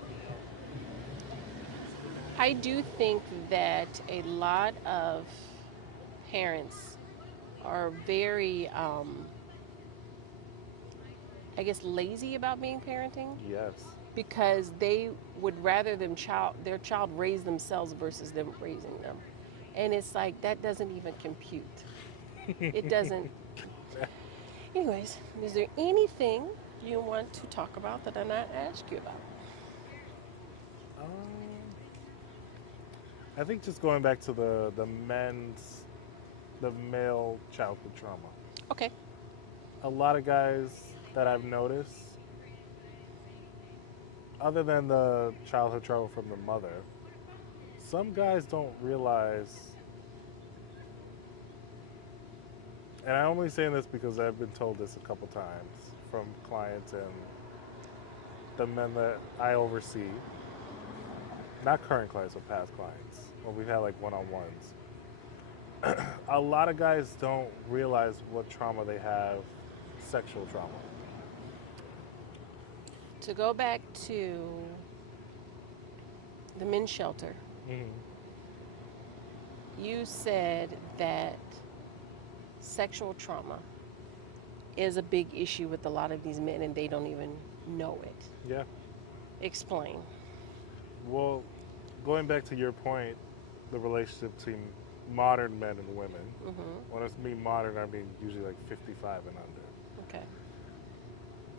I do think that a lot of parents are very, I guess, lazy about being parenting Yes. because they would rather their child raise themselves versus them raising them, and it's like that doesn't even compute. It doesn't. Anyways, is there anything you want to talk about that I not ask you about? Um, I think just going back to the male childhood trauma. Okay. A lot of guys that I've noticed, other than the childhood trauma from the mother, some guys don't realize, and I'm only saying this because I've been told this a couple times from clients and the men that I oversee, not current clients, but past clients, when we've had like one on ones. A lot of guys don't realize what trauma they have, sexual trauma. To go back to the men's shelter, Hmm. you said that sexual trauma is a big issue with a lot of these men and they don't even know it. Yeah. Explain. Well, going back to your point, the relationship between modern men and women. Mm-hmm. When I mean modern, I mean usually like 55 and under. Okay.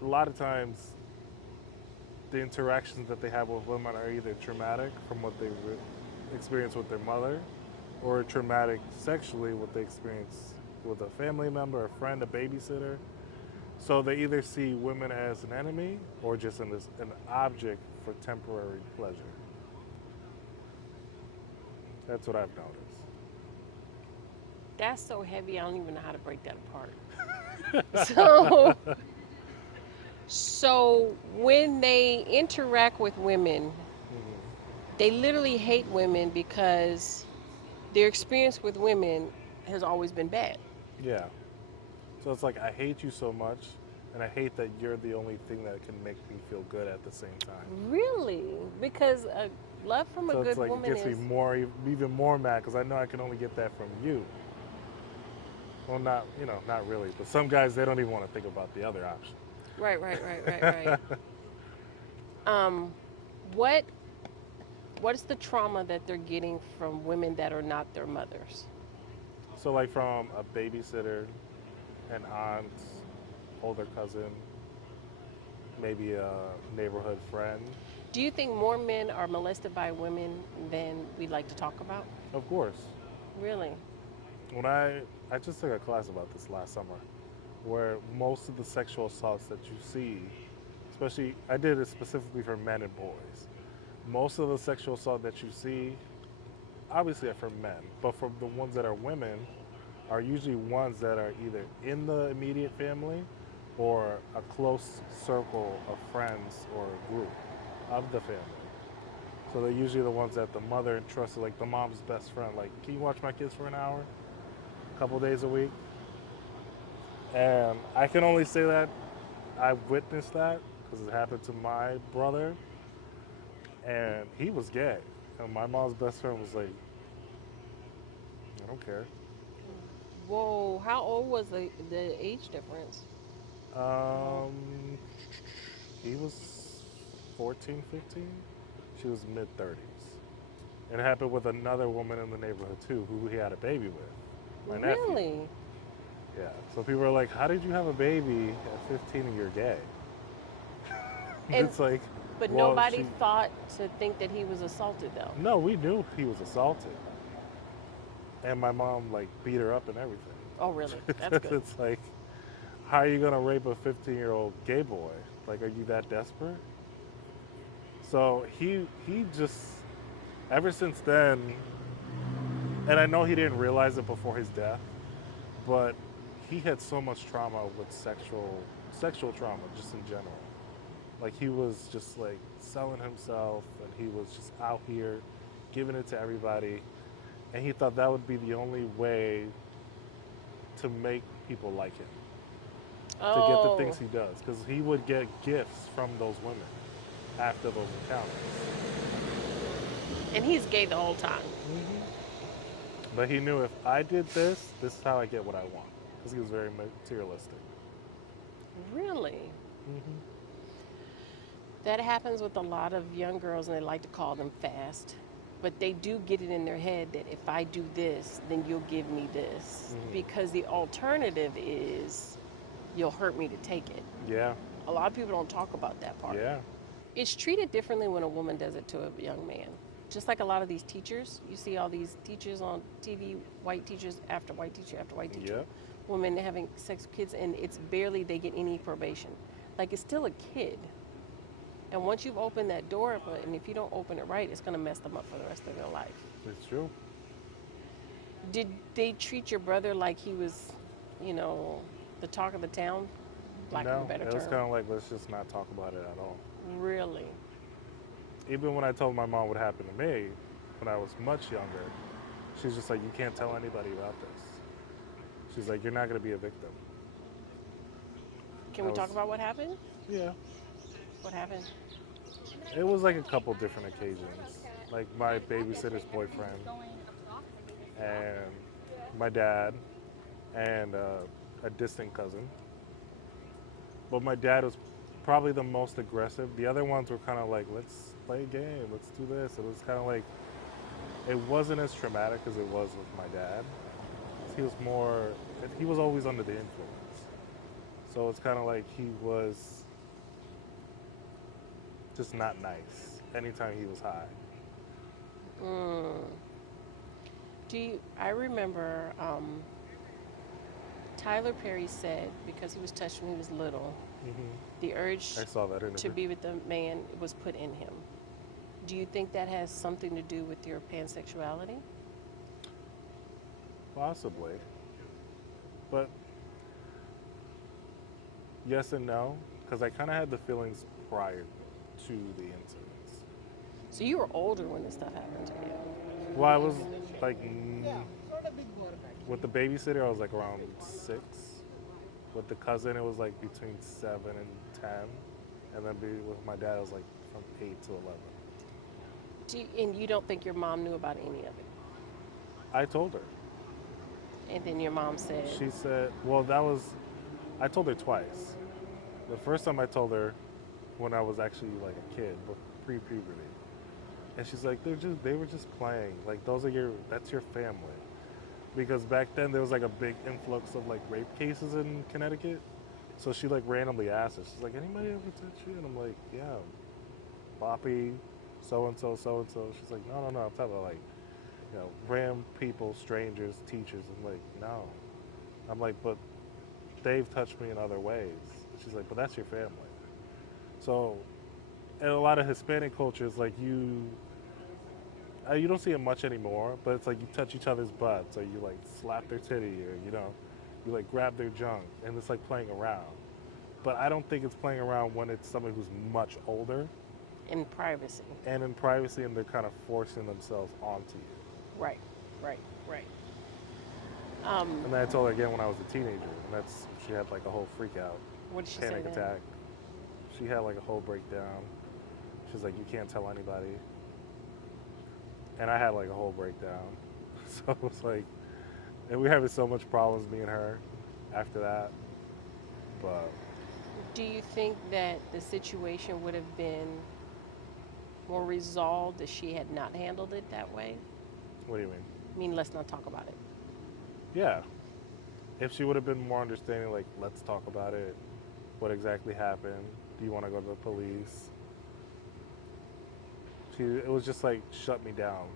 A lot of times, the interactions that they have with women are either traumatic from what they experience with their mother, or traumatic sexually what they experience with a family member, a friend, a babysitter. So they either see women as an enemy or just an object for temporary pleasure. That's what I've noticed. That's so heavy, I don't even know how to break that apart. So, so when they interact with women, Hmm. they literally hate women because their experience with women has always been bad. Yeah. So it's like I hate you so much, and I hate that you're the only thing that can make me feel good at the same time. Really? Because love from a So it's good like it woman gets me is more, even more mad because I know I can only get that from you. Well, not not really, but some guys they don't even want to think about the other option. right, right, right, right, right. Um, what what's the trauma that they're getting from women that are not their mothers? So like from a babysitter, an aunt, older cousin, maybe a neighborhood friend. Do you think more men are molested by women than we like to talk about? Of course, Really? when I just took a class about this last summer, where most of the sexual assaults that you see, especially I did it specifically for men and boys. Most of the sexual assault that you see, obviously are from men, but from the ones that are women, are usually ones that are either in the immediate family or a close circle of friends or group of the family. So they're usually the ones that the mother entrusted, like the mom's best friend. Like, can you watch my kids for an hour, a couple days a week? And I can only say that I witnessed that because it happened to my brother, and he was gay. And my mom's best friend was like, I don't care. Whoa, how old was the age difference? Um, he was 14, 15. She was mid 30s. And it happened with another woman in the neighborhood too, who he had a baby with, my nephew. Really? Yeah. So people are like, "How did you have a baby at 15 and you're gay?" And It's like, but well, nobody thought to think that he was assaulted though. no, we knew he was assaulted, and my mom like beat her up and Oh, really? That's everything. good. It's like, how are you gonna rape a 15-year-old gay boy? Like, are you that desperate? So he just ever since then, and I know he didn't realize it before his death, but he had so much trauma with sexual trauma just in general. Like he was just like selling himself, and he was just out here giving it to everybody, and he thought that would be the only way to make people like him, to get the things Oh, he does, because he would get gifts from those women after those encounters. and he's gay the whole time. Hmm. But he knew if I did this, this is how I get what I want, because he was very materialistic. Really? Hmm. That happens with a lot of young girls, and they like to call them fast. But they do get it in their head that if I do this, then you'll give me this. Hmm. Because the alternative is you'll hurt me to take it. Yeah, A lot of people don't talk about that part. yeah, It's treated differently when a woman does it to a young man. Just like a lot of these teachers, you see all these teachers on TV, white teachers after white teacher after white teacher. yep. women having sex with kids, and it's barely they get any probation. Like, it's still a kid. And once you've opened that door, and if you don't open it right, it's going to mess them up for the rest of their life. It's true. Did they treat your brother like he was, you know, the talk of the town, lack of a No, better it was term? kind of like, let's just not talk about it at all. Really? Even when I told my mom what happened to me when I was much younger, she's just like, you can't tell anybody about this. She's like, you're not going to be a victim. Can I we was, talk about what happened? yeah. What happened? It was like a couple different occasions. Like my babysitter's boyfriend and my dad and a distant cousin. But my dad was probably the most aggressive. The other ones were kind of like, let's play a game, let's do this. It was kind of like, it wasn't as traumatic as it was with my dad. He was more, he was always under the influence. So it's kind of like he was just not nice anytime he was high. Mm. I remember Tyler Perry said because he was touched when he was little, the urge I saw that to interview. be with the man was put in him. Do you think that has something to do with your pansexuality? Possibly. But yes and no, because I kind of had the feelings prior to the incidents. So you were older when this stuff happened to you. Well, I was like, with the babysitter, I was like around 6. With the cousin, it was like between 7 and 10. And then with my dad, it was like from 8 to 11. And you don't think your mom knew about any of it? I told her. And then your mom said, She said, well, I told her twice. The first time I told her when I was actually like a kid, but pre-puberty. And she's like, they were just playing. Like, that's your family. Because back then there was like a big influx of like rape cases in Connecticut. So she like randomly asked us, she's like, anybody ever touch you? And I'm like, yeah, Boppy, so and so, so and so. She's like, no, no, no. I'm talking about like, random people, strangers, teachers. I'm like, no. I'm like, but they've touched me in other ways. She's like, but that's your family. So, in a lot of Hispanic cultures, like you don't see it much anymore, but it's like you touch each other's butts, or you like slap their titty, or you like grab their junk, and it's like playing around. But I don't think it's playing around when it's somebody who's much older in privacy. and in privacy, and they're kind of forcing themselves onto you. Right, right, right. And then I told her again when I was a teenager, and she had like a whole freak out, What did she say panic then? attack. She had like a whole breakdown. She's like, you can't tell anybody. And I had like a whole breakdown. So it was like, and we were having so much problems, me and her, after that. But Do you think that the situation would have been more resolved if she had not handled it that way? what do you mean? I mean, let's not talk about it. Yeah. If she would have been more understanding, like, let's talk about it. What exactly happened? Do you want to go to the police? It was just like, shut me down.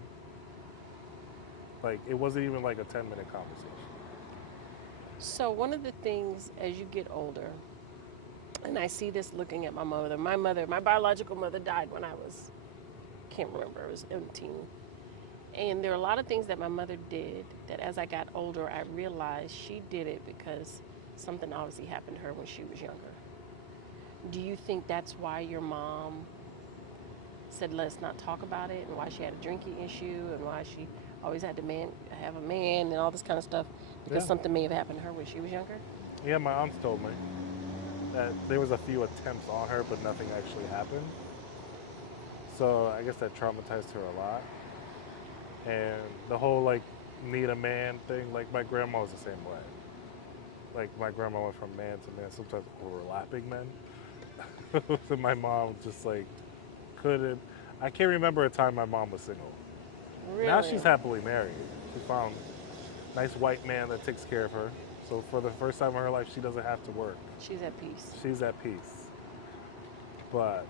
Like, it wasn't even like a 10-minute conversation. So, one of the things as you get older, and I see this looking at my mother, my biological mother died when I was, can't remember, I was 17. And there are a lot of things that my mother did that as I got older, I realized she did it because something obviously happened to her when she was younger. Do you think that's why your mom said let's not talk about it, and why she had a drinking issue, and why she always had to have a man and all this kind of stuff, because Yeah. something may have happened to her when she was younger? Yeah, my aunts told me that there was a few attempts on her, but nothing actually happened. So I guess that traumatized her a lot. And the whole like need a man thing, like my grandma was the same way. Like my grandma went from man to man, sometimes overlapping men. So my mom just like couldn't. I can't remember a time my mom was single. Now Really? she's happily married. She found a nice white man that takes care of her. So for the first time in her life, she doesn't have to work. She's at peace. She's at peace. But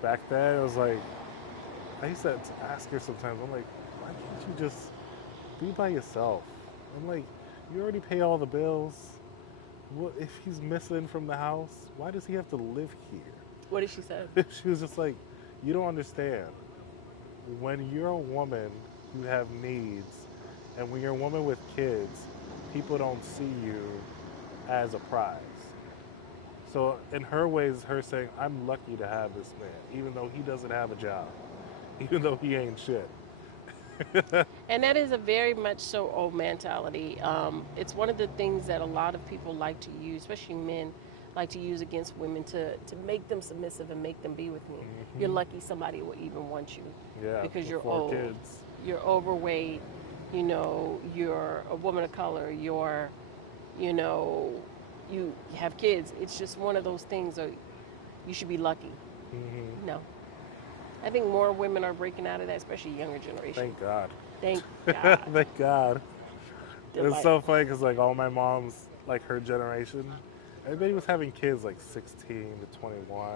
back then, it was like I used to ask her sometimes. I'm like, why can't you just be by yourself? I'm like, You already pay all the bills. What if he's missing from the house? Why does he have to live What did she say? here? She was just like, you don't understand. When you're a woman, you have needs, and when you're a woman with kids, people don't see you as a prize. So in her ways, her saying, "I'm lucky to have this man, even though he doesn't have a job, even though he ain't shit." And that is a very much so old mentality. It's one of the things that a lot of people like to use, especially men, like to use against women to make them submissive and make them be with me. You're Hmm. lucky somebody will even want you Yeah, because with you're four old, kids. you're overweight, you're a woman of color, you know, you have kids. It's just one of those things. Or you should be lucky. Hmm. No, I think more women are breaking out of that, especially younger generation. Thank God. Thank God. Thank God. They're It's like, so funny because like all my mom's like her generation, everybody was having kids like 16 to 21,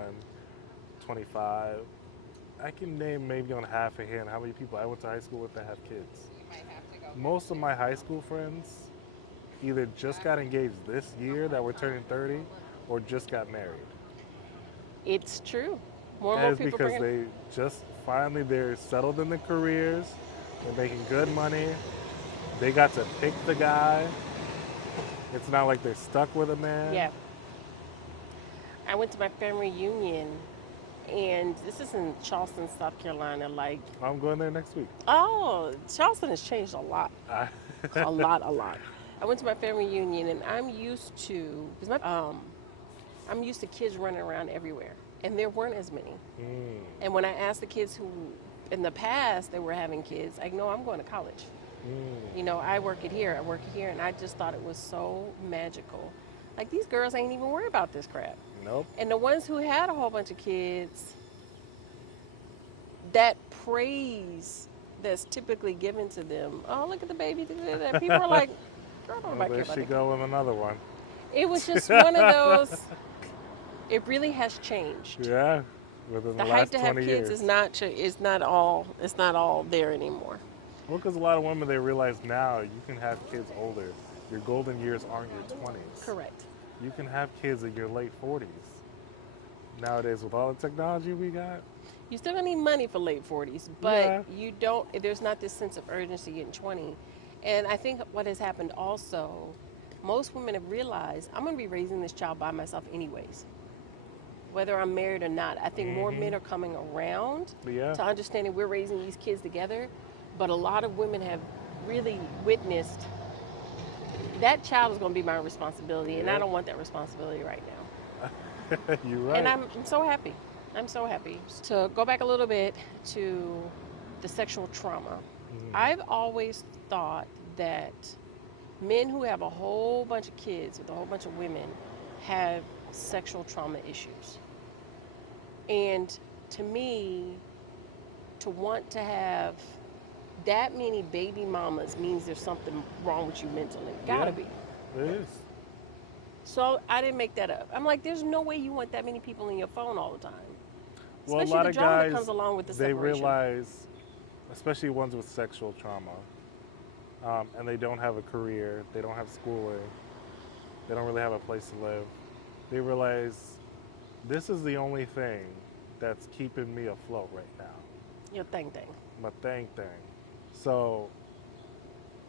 25. I can name maybe on half a hand how many people I went to high school with that have kids. Most of my high school friends either just got engaged this year that we're turning 30 or just got married. it's true. More and And more it's people because bringing. they just finally they're settled in their careers, they're making good money, they got to pick the guy. It's not like they're stuck with a man. Yeah, I went to my family reunion, and this is in Charleston, South Carolina. Like, I'm going there next week. oh, Charleston has changed a lot, I, a lot, a lot. I went to my family reunion, and I'm used to because I'm used to kids running around everywhere, and there weren't as many. mm, And when I asked the kids who, in the past, they were having kids, like, no, I'm going to college. mm, I work it here, I work it here, and I just thought it was so magical. Like, these girls ain't even worried about this crap. nope. And the ones who had a whole bunch of kids, that praise that's typically given to them, oh, look at the baby, people are like, girl, don't Well, nobody care there about she that kid. go with another one. It was just one of those, it really has changed. Yeah, within the The hype last to have 20 kids years. is not all there anymore. Well, because a lot of women, they realize now you can have kids older. Your golden years aren't your 20s. Correct. You can have kids in your late 40s. Nowadays, with all the technology we got, You still gonna need money for late 40s, but yeah. you don't. There's not this sense of urgency in 20. And I think what has happened also, most women have realized I'm gonna be raising this child by myself anyways, whether I'm married or not. I think more Hmm. men are coming around Yeah. to understanding we're raising these kids together, but a lot of women have really witnessed that child is gonna be my responsibility, and I Yep. don't want that responsibility right now. You're And right. I'm so happy. I'm so happy. To go back a little bit to the sexual trauma, Mm. I've always thought that men who have a whole bunch of kids with a whole bunch of women have sexual trauma issues. And to me, to want to have that many baby mamas means there's something wrong with you mentally. Gotta Yeah, be. it is. So I didn't make that up. I'm like, there's no way you want that many people in your phone all the time, Well, a especially lot the of drama that comes guys, along with the they separation. realize, especially ones with sexual trauma, and they don't have a career, they don't have schooling, they don't really have a place to live. They realize this is the only thing that's keeping me afloat right now. Your thing. My thing. So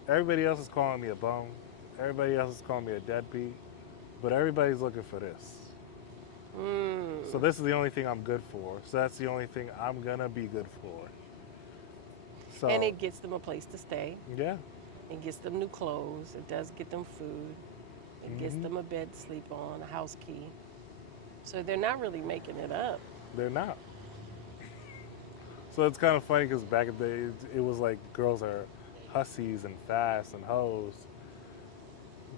everybody else is calling me a bum. Everybody else is calling me a deadbeat. But everybody's looking for this. So Mm. this is the only thing I'm good for. So that's the only thing I'm gonna be good for. And So it gets them a place to stay. yeah. It gets them new clothes. It does get them food. It gets Hmm. them a bed to sleep on, a house key. So they're not really making it up. They're not. So it's kind of funny because back in the day, it was like girls are hussies and fast and hoes.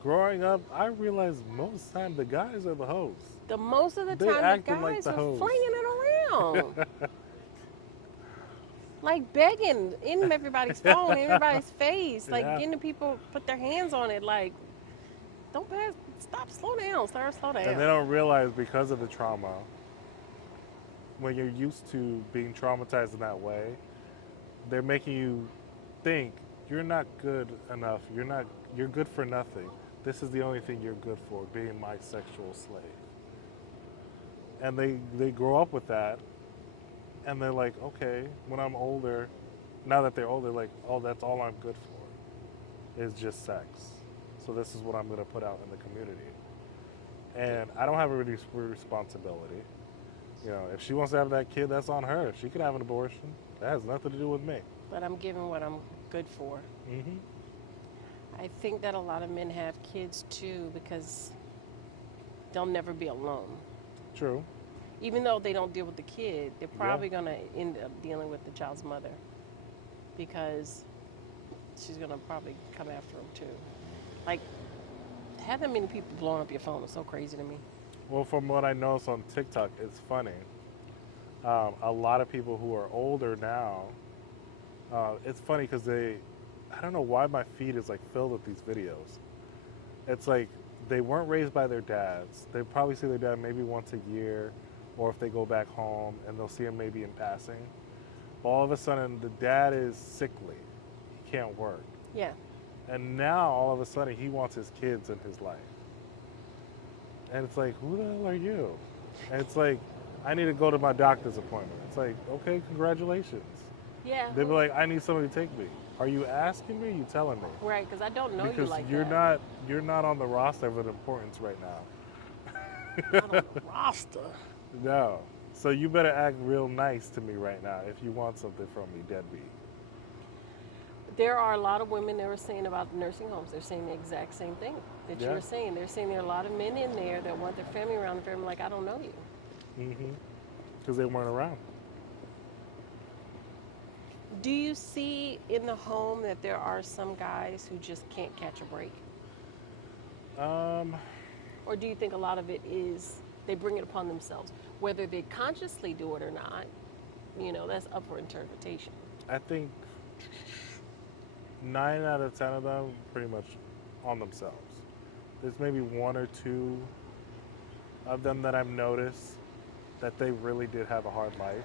Growing up, I realized most of the time the guys are the hoes. The most of the They time, the acting like guys the are hoes. flinging it around, like begging in everybody's phone, in everybody's face, like Yeah. getting the people put their hands on it, like don't pass, stop, slow down, sir, slow And they down. don't realize because of the trauma, when you're used to being traumatized in that way, they're making you think you're not good enough. You're good for nothing. This is the only thing you're good for, being my sexual slave. And they grow up with that, and they're like, okay, when I'm older, now that they're older, like, oh, that's all I'm good for is just sex. So this is what I'm going to put out in the community. And I don't have a responsibility. You know, if she wants to have that kid, that's on her. She could have an abortion. That has nothing to do with me. But I'm giving what I'm good for. Hmm. I think that a lot of men have kids too because they'll never be alone. True. Even though they don't deal with the kid, they're Yeah. probably going to end up dealing with the child's mother because she's going to probably come after him too. Like, have that many people blowing up your phone is so crazy to me. Well, from what I noticed on TikTok, it's funny. A lot of people who are older now, it's funny because I don't know why my feed is like filled with these videos. It's like they weren't raised by their dads. They probably see their dad maybe once a year, or if they go back home and they'll see him maybe in passing. But all of a sudden, the dad is sickly. He can't work. Yeah. And now, all of a sudden, he wants his kids in his life. And it's like, who the hell are you? And it's like, I need to go to my doctor's appointment. It's like, okay, congratulations. Yeah. They'd be like, I need somebody to take me. Are you asking me? Or you telling me? Right, because I don't know Because you like you're that. you're not on the roster of an importance right now. Not on the roster. No. So you better act real nice to me right now if you want something from me, deadbeat. There are a lot of women that are saying about the nursing homes. They're saying the exact same thing that Yeah. you're saying. They're saying there are a lot of men in there that want their family around. The family like, I don't know you. Mm-hmm. Because they weren't around. Do you see in the home that there are some guys who just can't catch a break? Um, Or do you think a lot of it is they bring it upon themselves? Whether they consciously do it or not, that's up for interpretation. I think 9 out of 10 of them pretty much on themselves. There's maybe one or two of them that I've noticed that they really did have a hard life.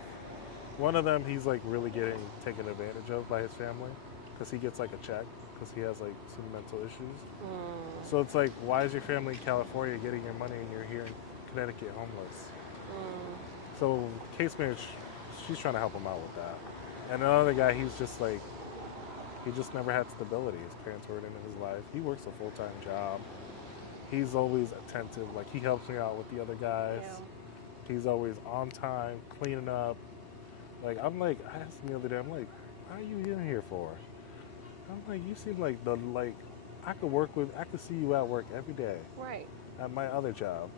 One of them, he's like really getting taken advantage of by his family because he gets like a check because he has like some mental issues. So it's like, why is your family in California getting your money and you're here in Connecticut homeless? So case manager, she's trying to help him out with that. And another guy, he's just like, he just never had stability. His parents weren't in his life. He works a full-time job. He's always attentive. Like, he helps me out with the other guys. Yeah. He's always on time, cleaning up. Like, I asked him the other day, I'm like, how are you in here for? I'm like, you seem like I could see you at work every day Right. at my other job.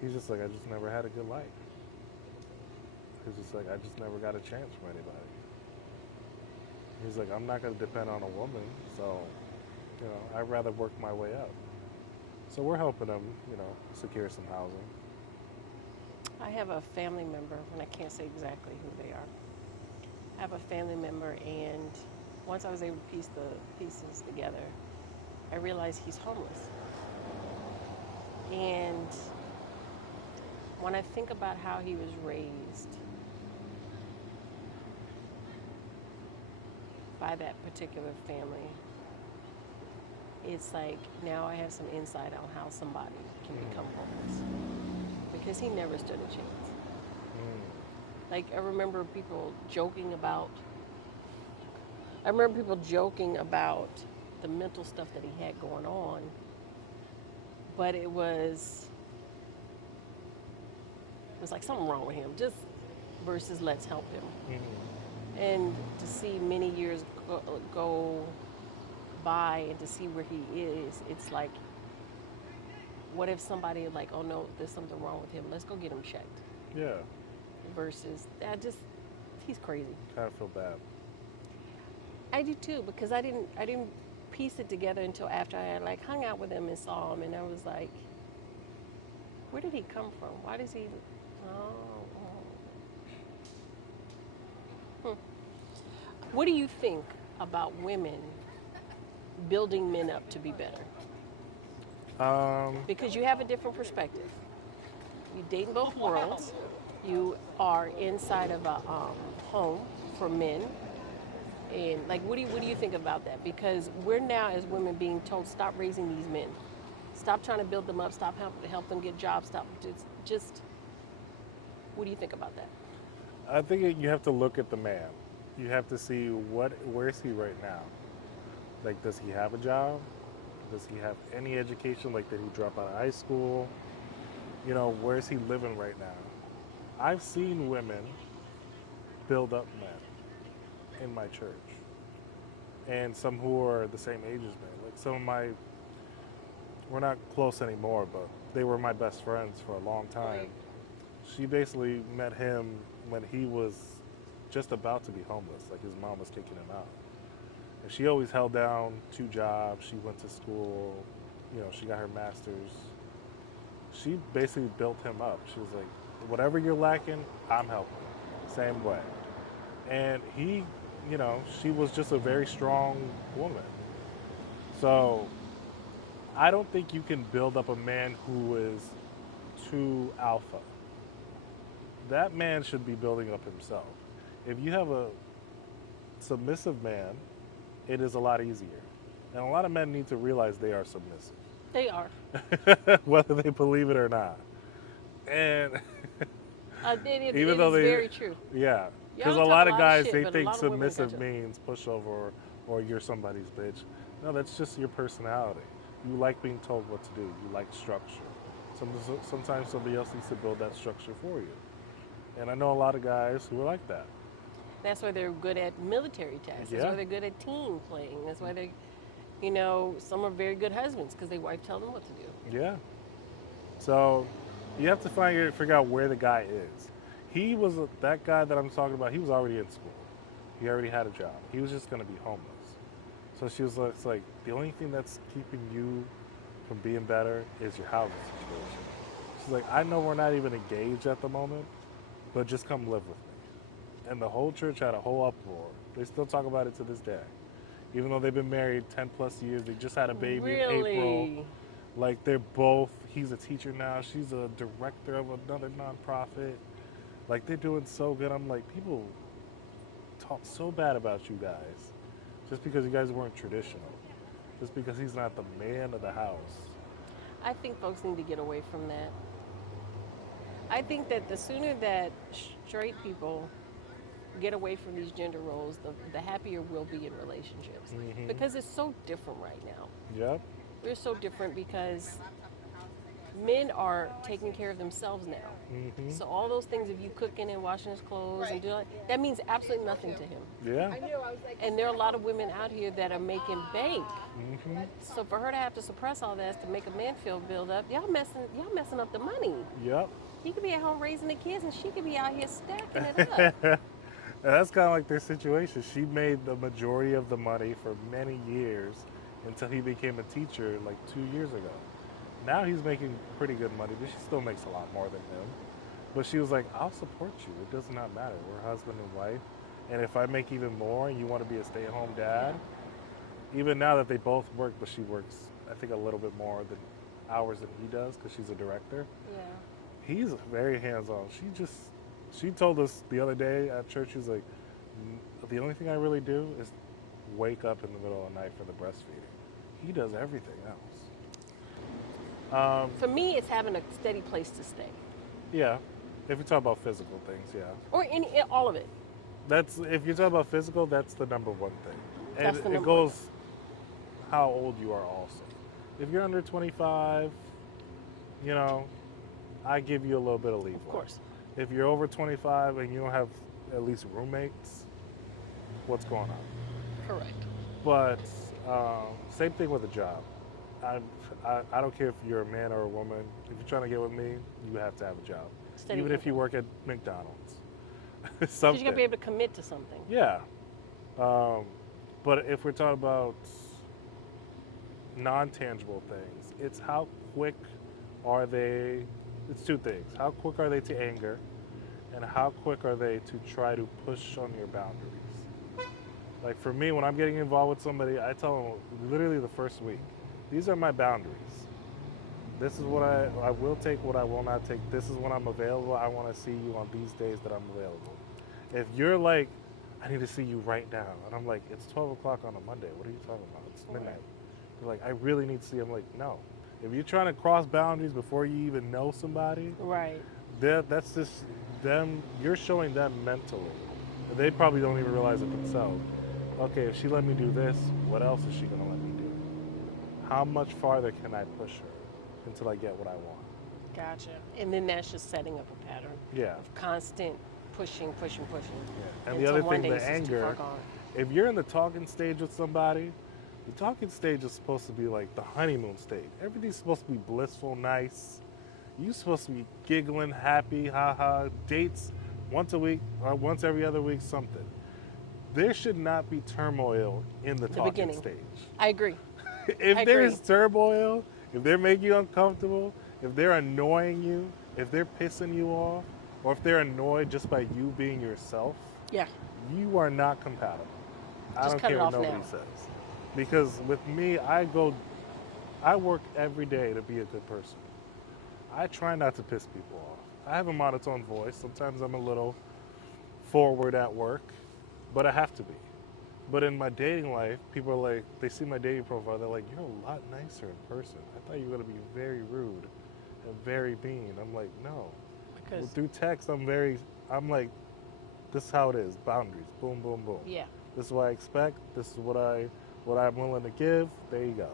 He's just like, I just never had a good life. He's just like, I just never got a chance from anybody. He's like, I'm not going to depend on a woman, so, I'd rather work my way up. So we're helping him, secure some housing. I have a family member, and I can't say exactly who they are. I have a family member, and once I was able to piece the pieces together, I realized he's homeless. And when I think about how he was raised by that particular family, it's like now I have some insight on how somebody can become homeless because he never stood a chance. Like I remember people joking about the mental stuff that he had going on, but it was like something wrong with him, just versus let's help him. And to see many years go by and to see where he is, it's like, what if somebody like, oh no, there's something wrong with him, let's go get him checked. Yeah. Versus, he's crazy. Kind of feel bad. I do too, because I didn't piece it together until after I had like hung out with him and saw him, and I was like, where did he come from? Why does he? What do you think about women building men up to be better? Because you have a different perspective. You date in both worlds. You are inside of a home for men. And like, what do you think about that? Because we're now as women being told stop raising these men, stop trying to build them up, stop help them get jobs, stop just. What do you think about that? I think you have to look at the man. You have to see where is he right now. Like, does he have a job? Does he have any education? Like, did he drop out of high school? Where is he living right now? I've seen women build up men in my church, and some who are the same age as me. Like, some of my, we're not close anymore, but they were my best friends for a long time. Right. She basically met him when he was just about to be homeless. Like, his mom was kicking him out. And she always held down two jobs. She went to school. She got her master's. She basically built him up. She was like, whatever you're lacking, I'm helping. Same way. And she was just a very strong woman. So I don't think you can build up a man who is too alpha. That man should be building up himself. If you have a submissive man, it is a lot easier. And a lot of men need to realize they are submissive, They are. whether they believe it or not. And even It though is they, very true. yeah, because Y'all a talk a lot of lot of guys, shit, they but a think lot of women got submissive to. means pushover or you're somebody's bitch. No, that's just your personality. You like being told what to do. You like structure. Sometimes somebody else needs to build that structure for you. And I know a lot of guys who are like that. That's why they're good at military tasks. That's Yeah, why they're good at team playing. That's why they, some are very good husbands because their wife tell them what to do. yeah. So you have to figure out where the guy is. That guy that I'm talking about. He was already in school. He already had a job. He was just going to be homeless. So she was like, it's like the only thing that's keeping you from being better is your housing situation. She's like, I know we're not even engaged at the moment, but just come live with me. And the whole church had a whole uproar. They still talk about it to this day. Even though they've been married 10 plus years, they just had a baby in April. Really? Like, they're both, he's a teacher now, she's a director of another nonprofit. Like, they're doing so good. I'm like, people talk so bad about you guys just because you guys weren't traditional, just because he's not the man of the house. I think folks need to get away from that. I think that the sooner that straight people get away from these gender roles, the happier we'll be in relationships. Mm-hmm. Because it's so different right now. Yep. We're so different because men are taking care of themselves now. Mm-hmm. So all those things of you cooking and washing his clothes and doing that means absolutely nothing to him. Yeah. And there are a lot of women out here that are making bank. Mm-hmm. So for her to have to suppress all that to make a man feel build up, y'all messing up the money. Yep. He could be at home raising the kids and she could be out here stacking it up. And that's kind of like their situation. She made the majority of the money for many years until he became a teacher like 2 years ago. Now he's making pretty good money, but she still makes a lot more than him. But she was like, I'll support you. It does not matter. We're husband and wife. And if I make even more and you want to be a stay at home dad, even now that they both work, but she works, I think, a little bit more than hours than he does because she's a director. Yeah. He's very hands on. She told us the other day at church, she's like, the only thing I really do is wake up in the middle of the night for the breastfeeding. He does everything else. For me, it's having a steady place to stay. Yeah, if you talk about physical things, yeah. Or all of it. That's if you talk about physical, that's the number one thing. And That's the it number goes how old you are also. If you're under 25, I give you a little bit of leeway. Of course. If you're over 25 and you don't have at least roommates, what's going on? Correct. But same thing with a job. I don't care if you're a man or a woman. If you're trying to get with me, you have to have a job. Steady Even if you income. work at McDonald's. Because Something. you got to be able to commit to something. Yeah. But if we're talking about non-tangible things, it's how quick are they, it's two things. How quick are they to anger and how quick are they to try to push on your boundaries? Like for me, when I'm getting involved with somebody, I tell them literally the first week, these are my boundaries. This is what I will take, what I will not take. This is when I'm available. I want to see you on these days that I'm available. If you're like, I need to see you right now. And I'm like, it's 12 o'clock on a Monday. What are you talking about? It's Right. midnight. They're like, I really need to see. I'm like, no. If you're trying to cross boundaries before you even know somebody, Right. that's just them. You're showing them mentally. They probably don't even realize it themselves. Okay, if she let me do this, what else is she going to let me do? How much farther can I push her until I get what I want? Gotcha. And then that's just setting up a pattern Yeah. of constant pushing, pushing, pushing Yeah. And the until other one thing, day the it's just too far anger, gone. if you're in the talking stage with somebody, the talking stage is supposed to be like the honeymoon stage. Everything's supposed to be blissful, nice. You're supposed to be giggling, happy, haha. Dates once a week or once every other week, something. There should not be turmoil in the The talking beginning. stage. I agree. I If there agree. is turmoil, if they're making you uncomfortable, if they're annoying you, if they're pissing you off, or if they're annoyed just by you being yourself, Yeah. you are not compatible. I Just don't cut care it what off nobody now. says. Because with me, I work every day to be a good person. I try not to piss people off. I have a monotone voice. Sometimes I'm a little forward at work, but I have to be. But in my dating life, people are like, they see my dating profile, they're like, you're a lot nicer in person. I thought you were going to be very rude and very mean. I'm like, no. Well, Because, through text, I'm like, this is how it is. Boundaries. Boom, boom, boom. yeah. This is what I expect. This is what I'm willing to give. There you go.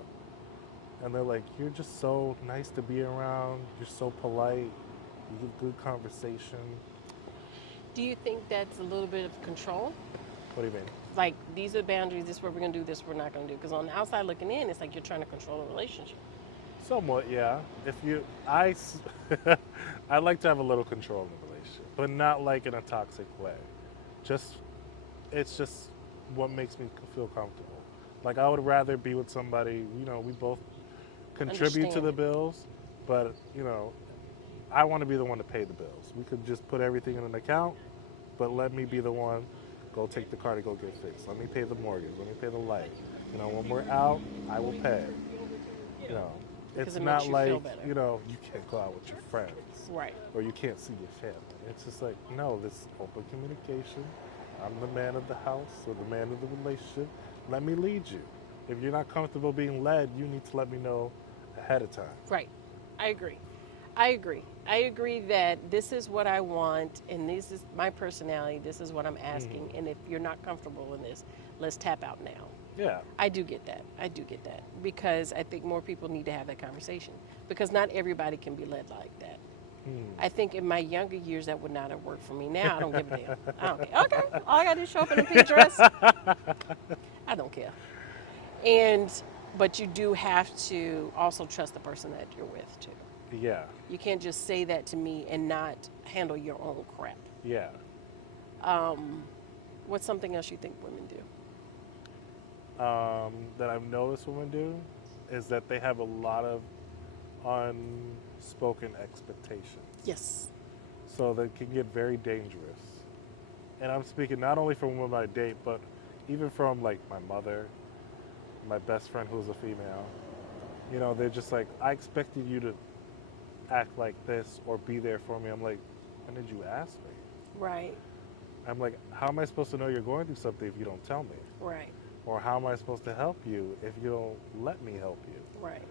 And they're like, you're just so nice to be around. You're so polite. You give good conversation. Do you think that's a little bit of control? What do you mean? Like, these are boundaries, this is what we're going to do, this we're not going to do. Because on the outside looking in, it's like you're trying to control a relationship. Somewhat, yeah. If you, I like to have a little control in the relationship, but not like in a toxic way. Just, it's just what makes me feel comfortable. Like I would rather be with somebody, we both contribute to the Understanding. bills, but I want to be the one to pay the bills. We could just put everything in an account, but let me be the one. Go take the car to go get fixed. Let me pay the mortgage. Let me pay the light. When we're out, I will pay. You know, Because it's it makes not you feel like better. you can't go out with your friends Right. or you can't see your family. It's just like no, this open communication. I'm the man of the house or the man of the relationship. Let me lead you. If you're not comfortable being led, you need to let me know ahead of time. Right. I agree. I agree. I agree that this is what I want and this is my personality. This is what I'm asking. Hmm. And if you're not comfortable in this, let's tap out now. Yeah. I do get that. I do get that. Because I think more people need to have that conversation. Because not everybody can be led like that. I think in my younger years that would not have worked for me. Now I don't give a damn. I don't care. Okay. All I gotta do is show up in a pink dress. I don't care. And but you do have to also trust the person that you're with too. Yeah. You can't just say that to me and not handle your own crap. Yeah. What's something else you think women do? That I've noticed women do is that they have a lot of unspoken expectations. Yes. So that can get very dangerous. And I'm speaking not only from women I date, but even from like my mother, my best friend who's a female. They're just like, I expected you to act like this or be there for me. I'm like, when did you ask me? Right. I'm like, how am I supposed to know you're going through something if you don't tell me? Right. Or how am I supposed to help you if you don't let me help you? Right.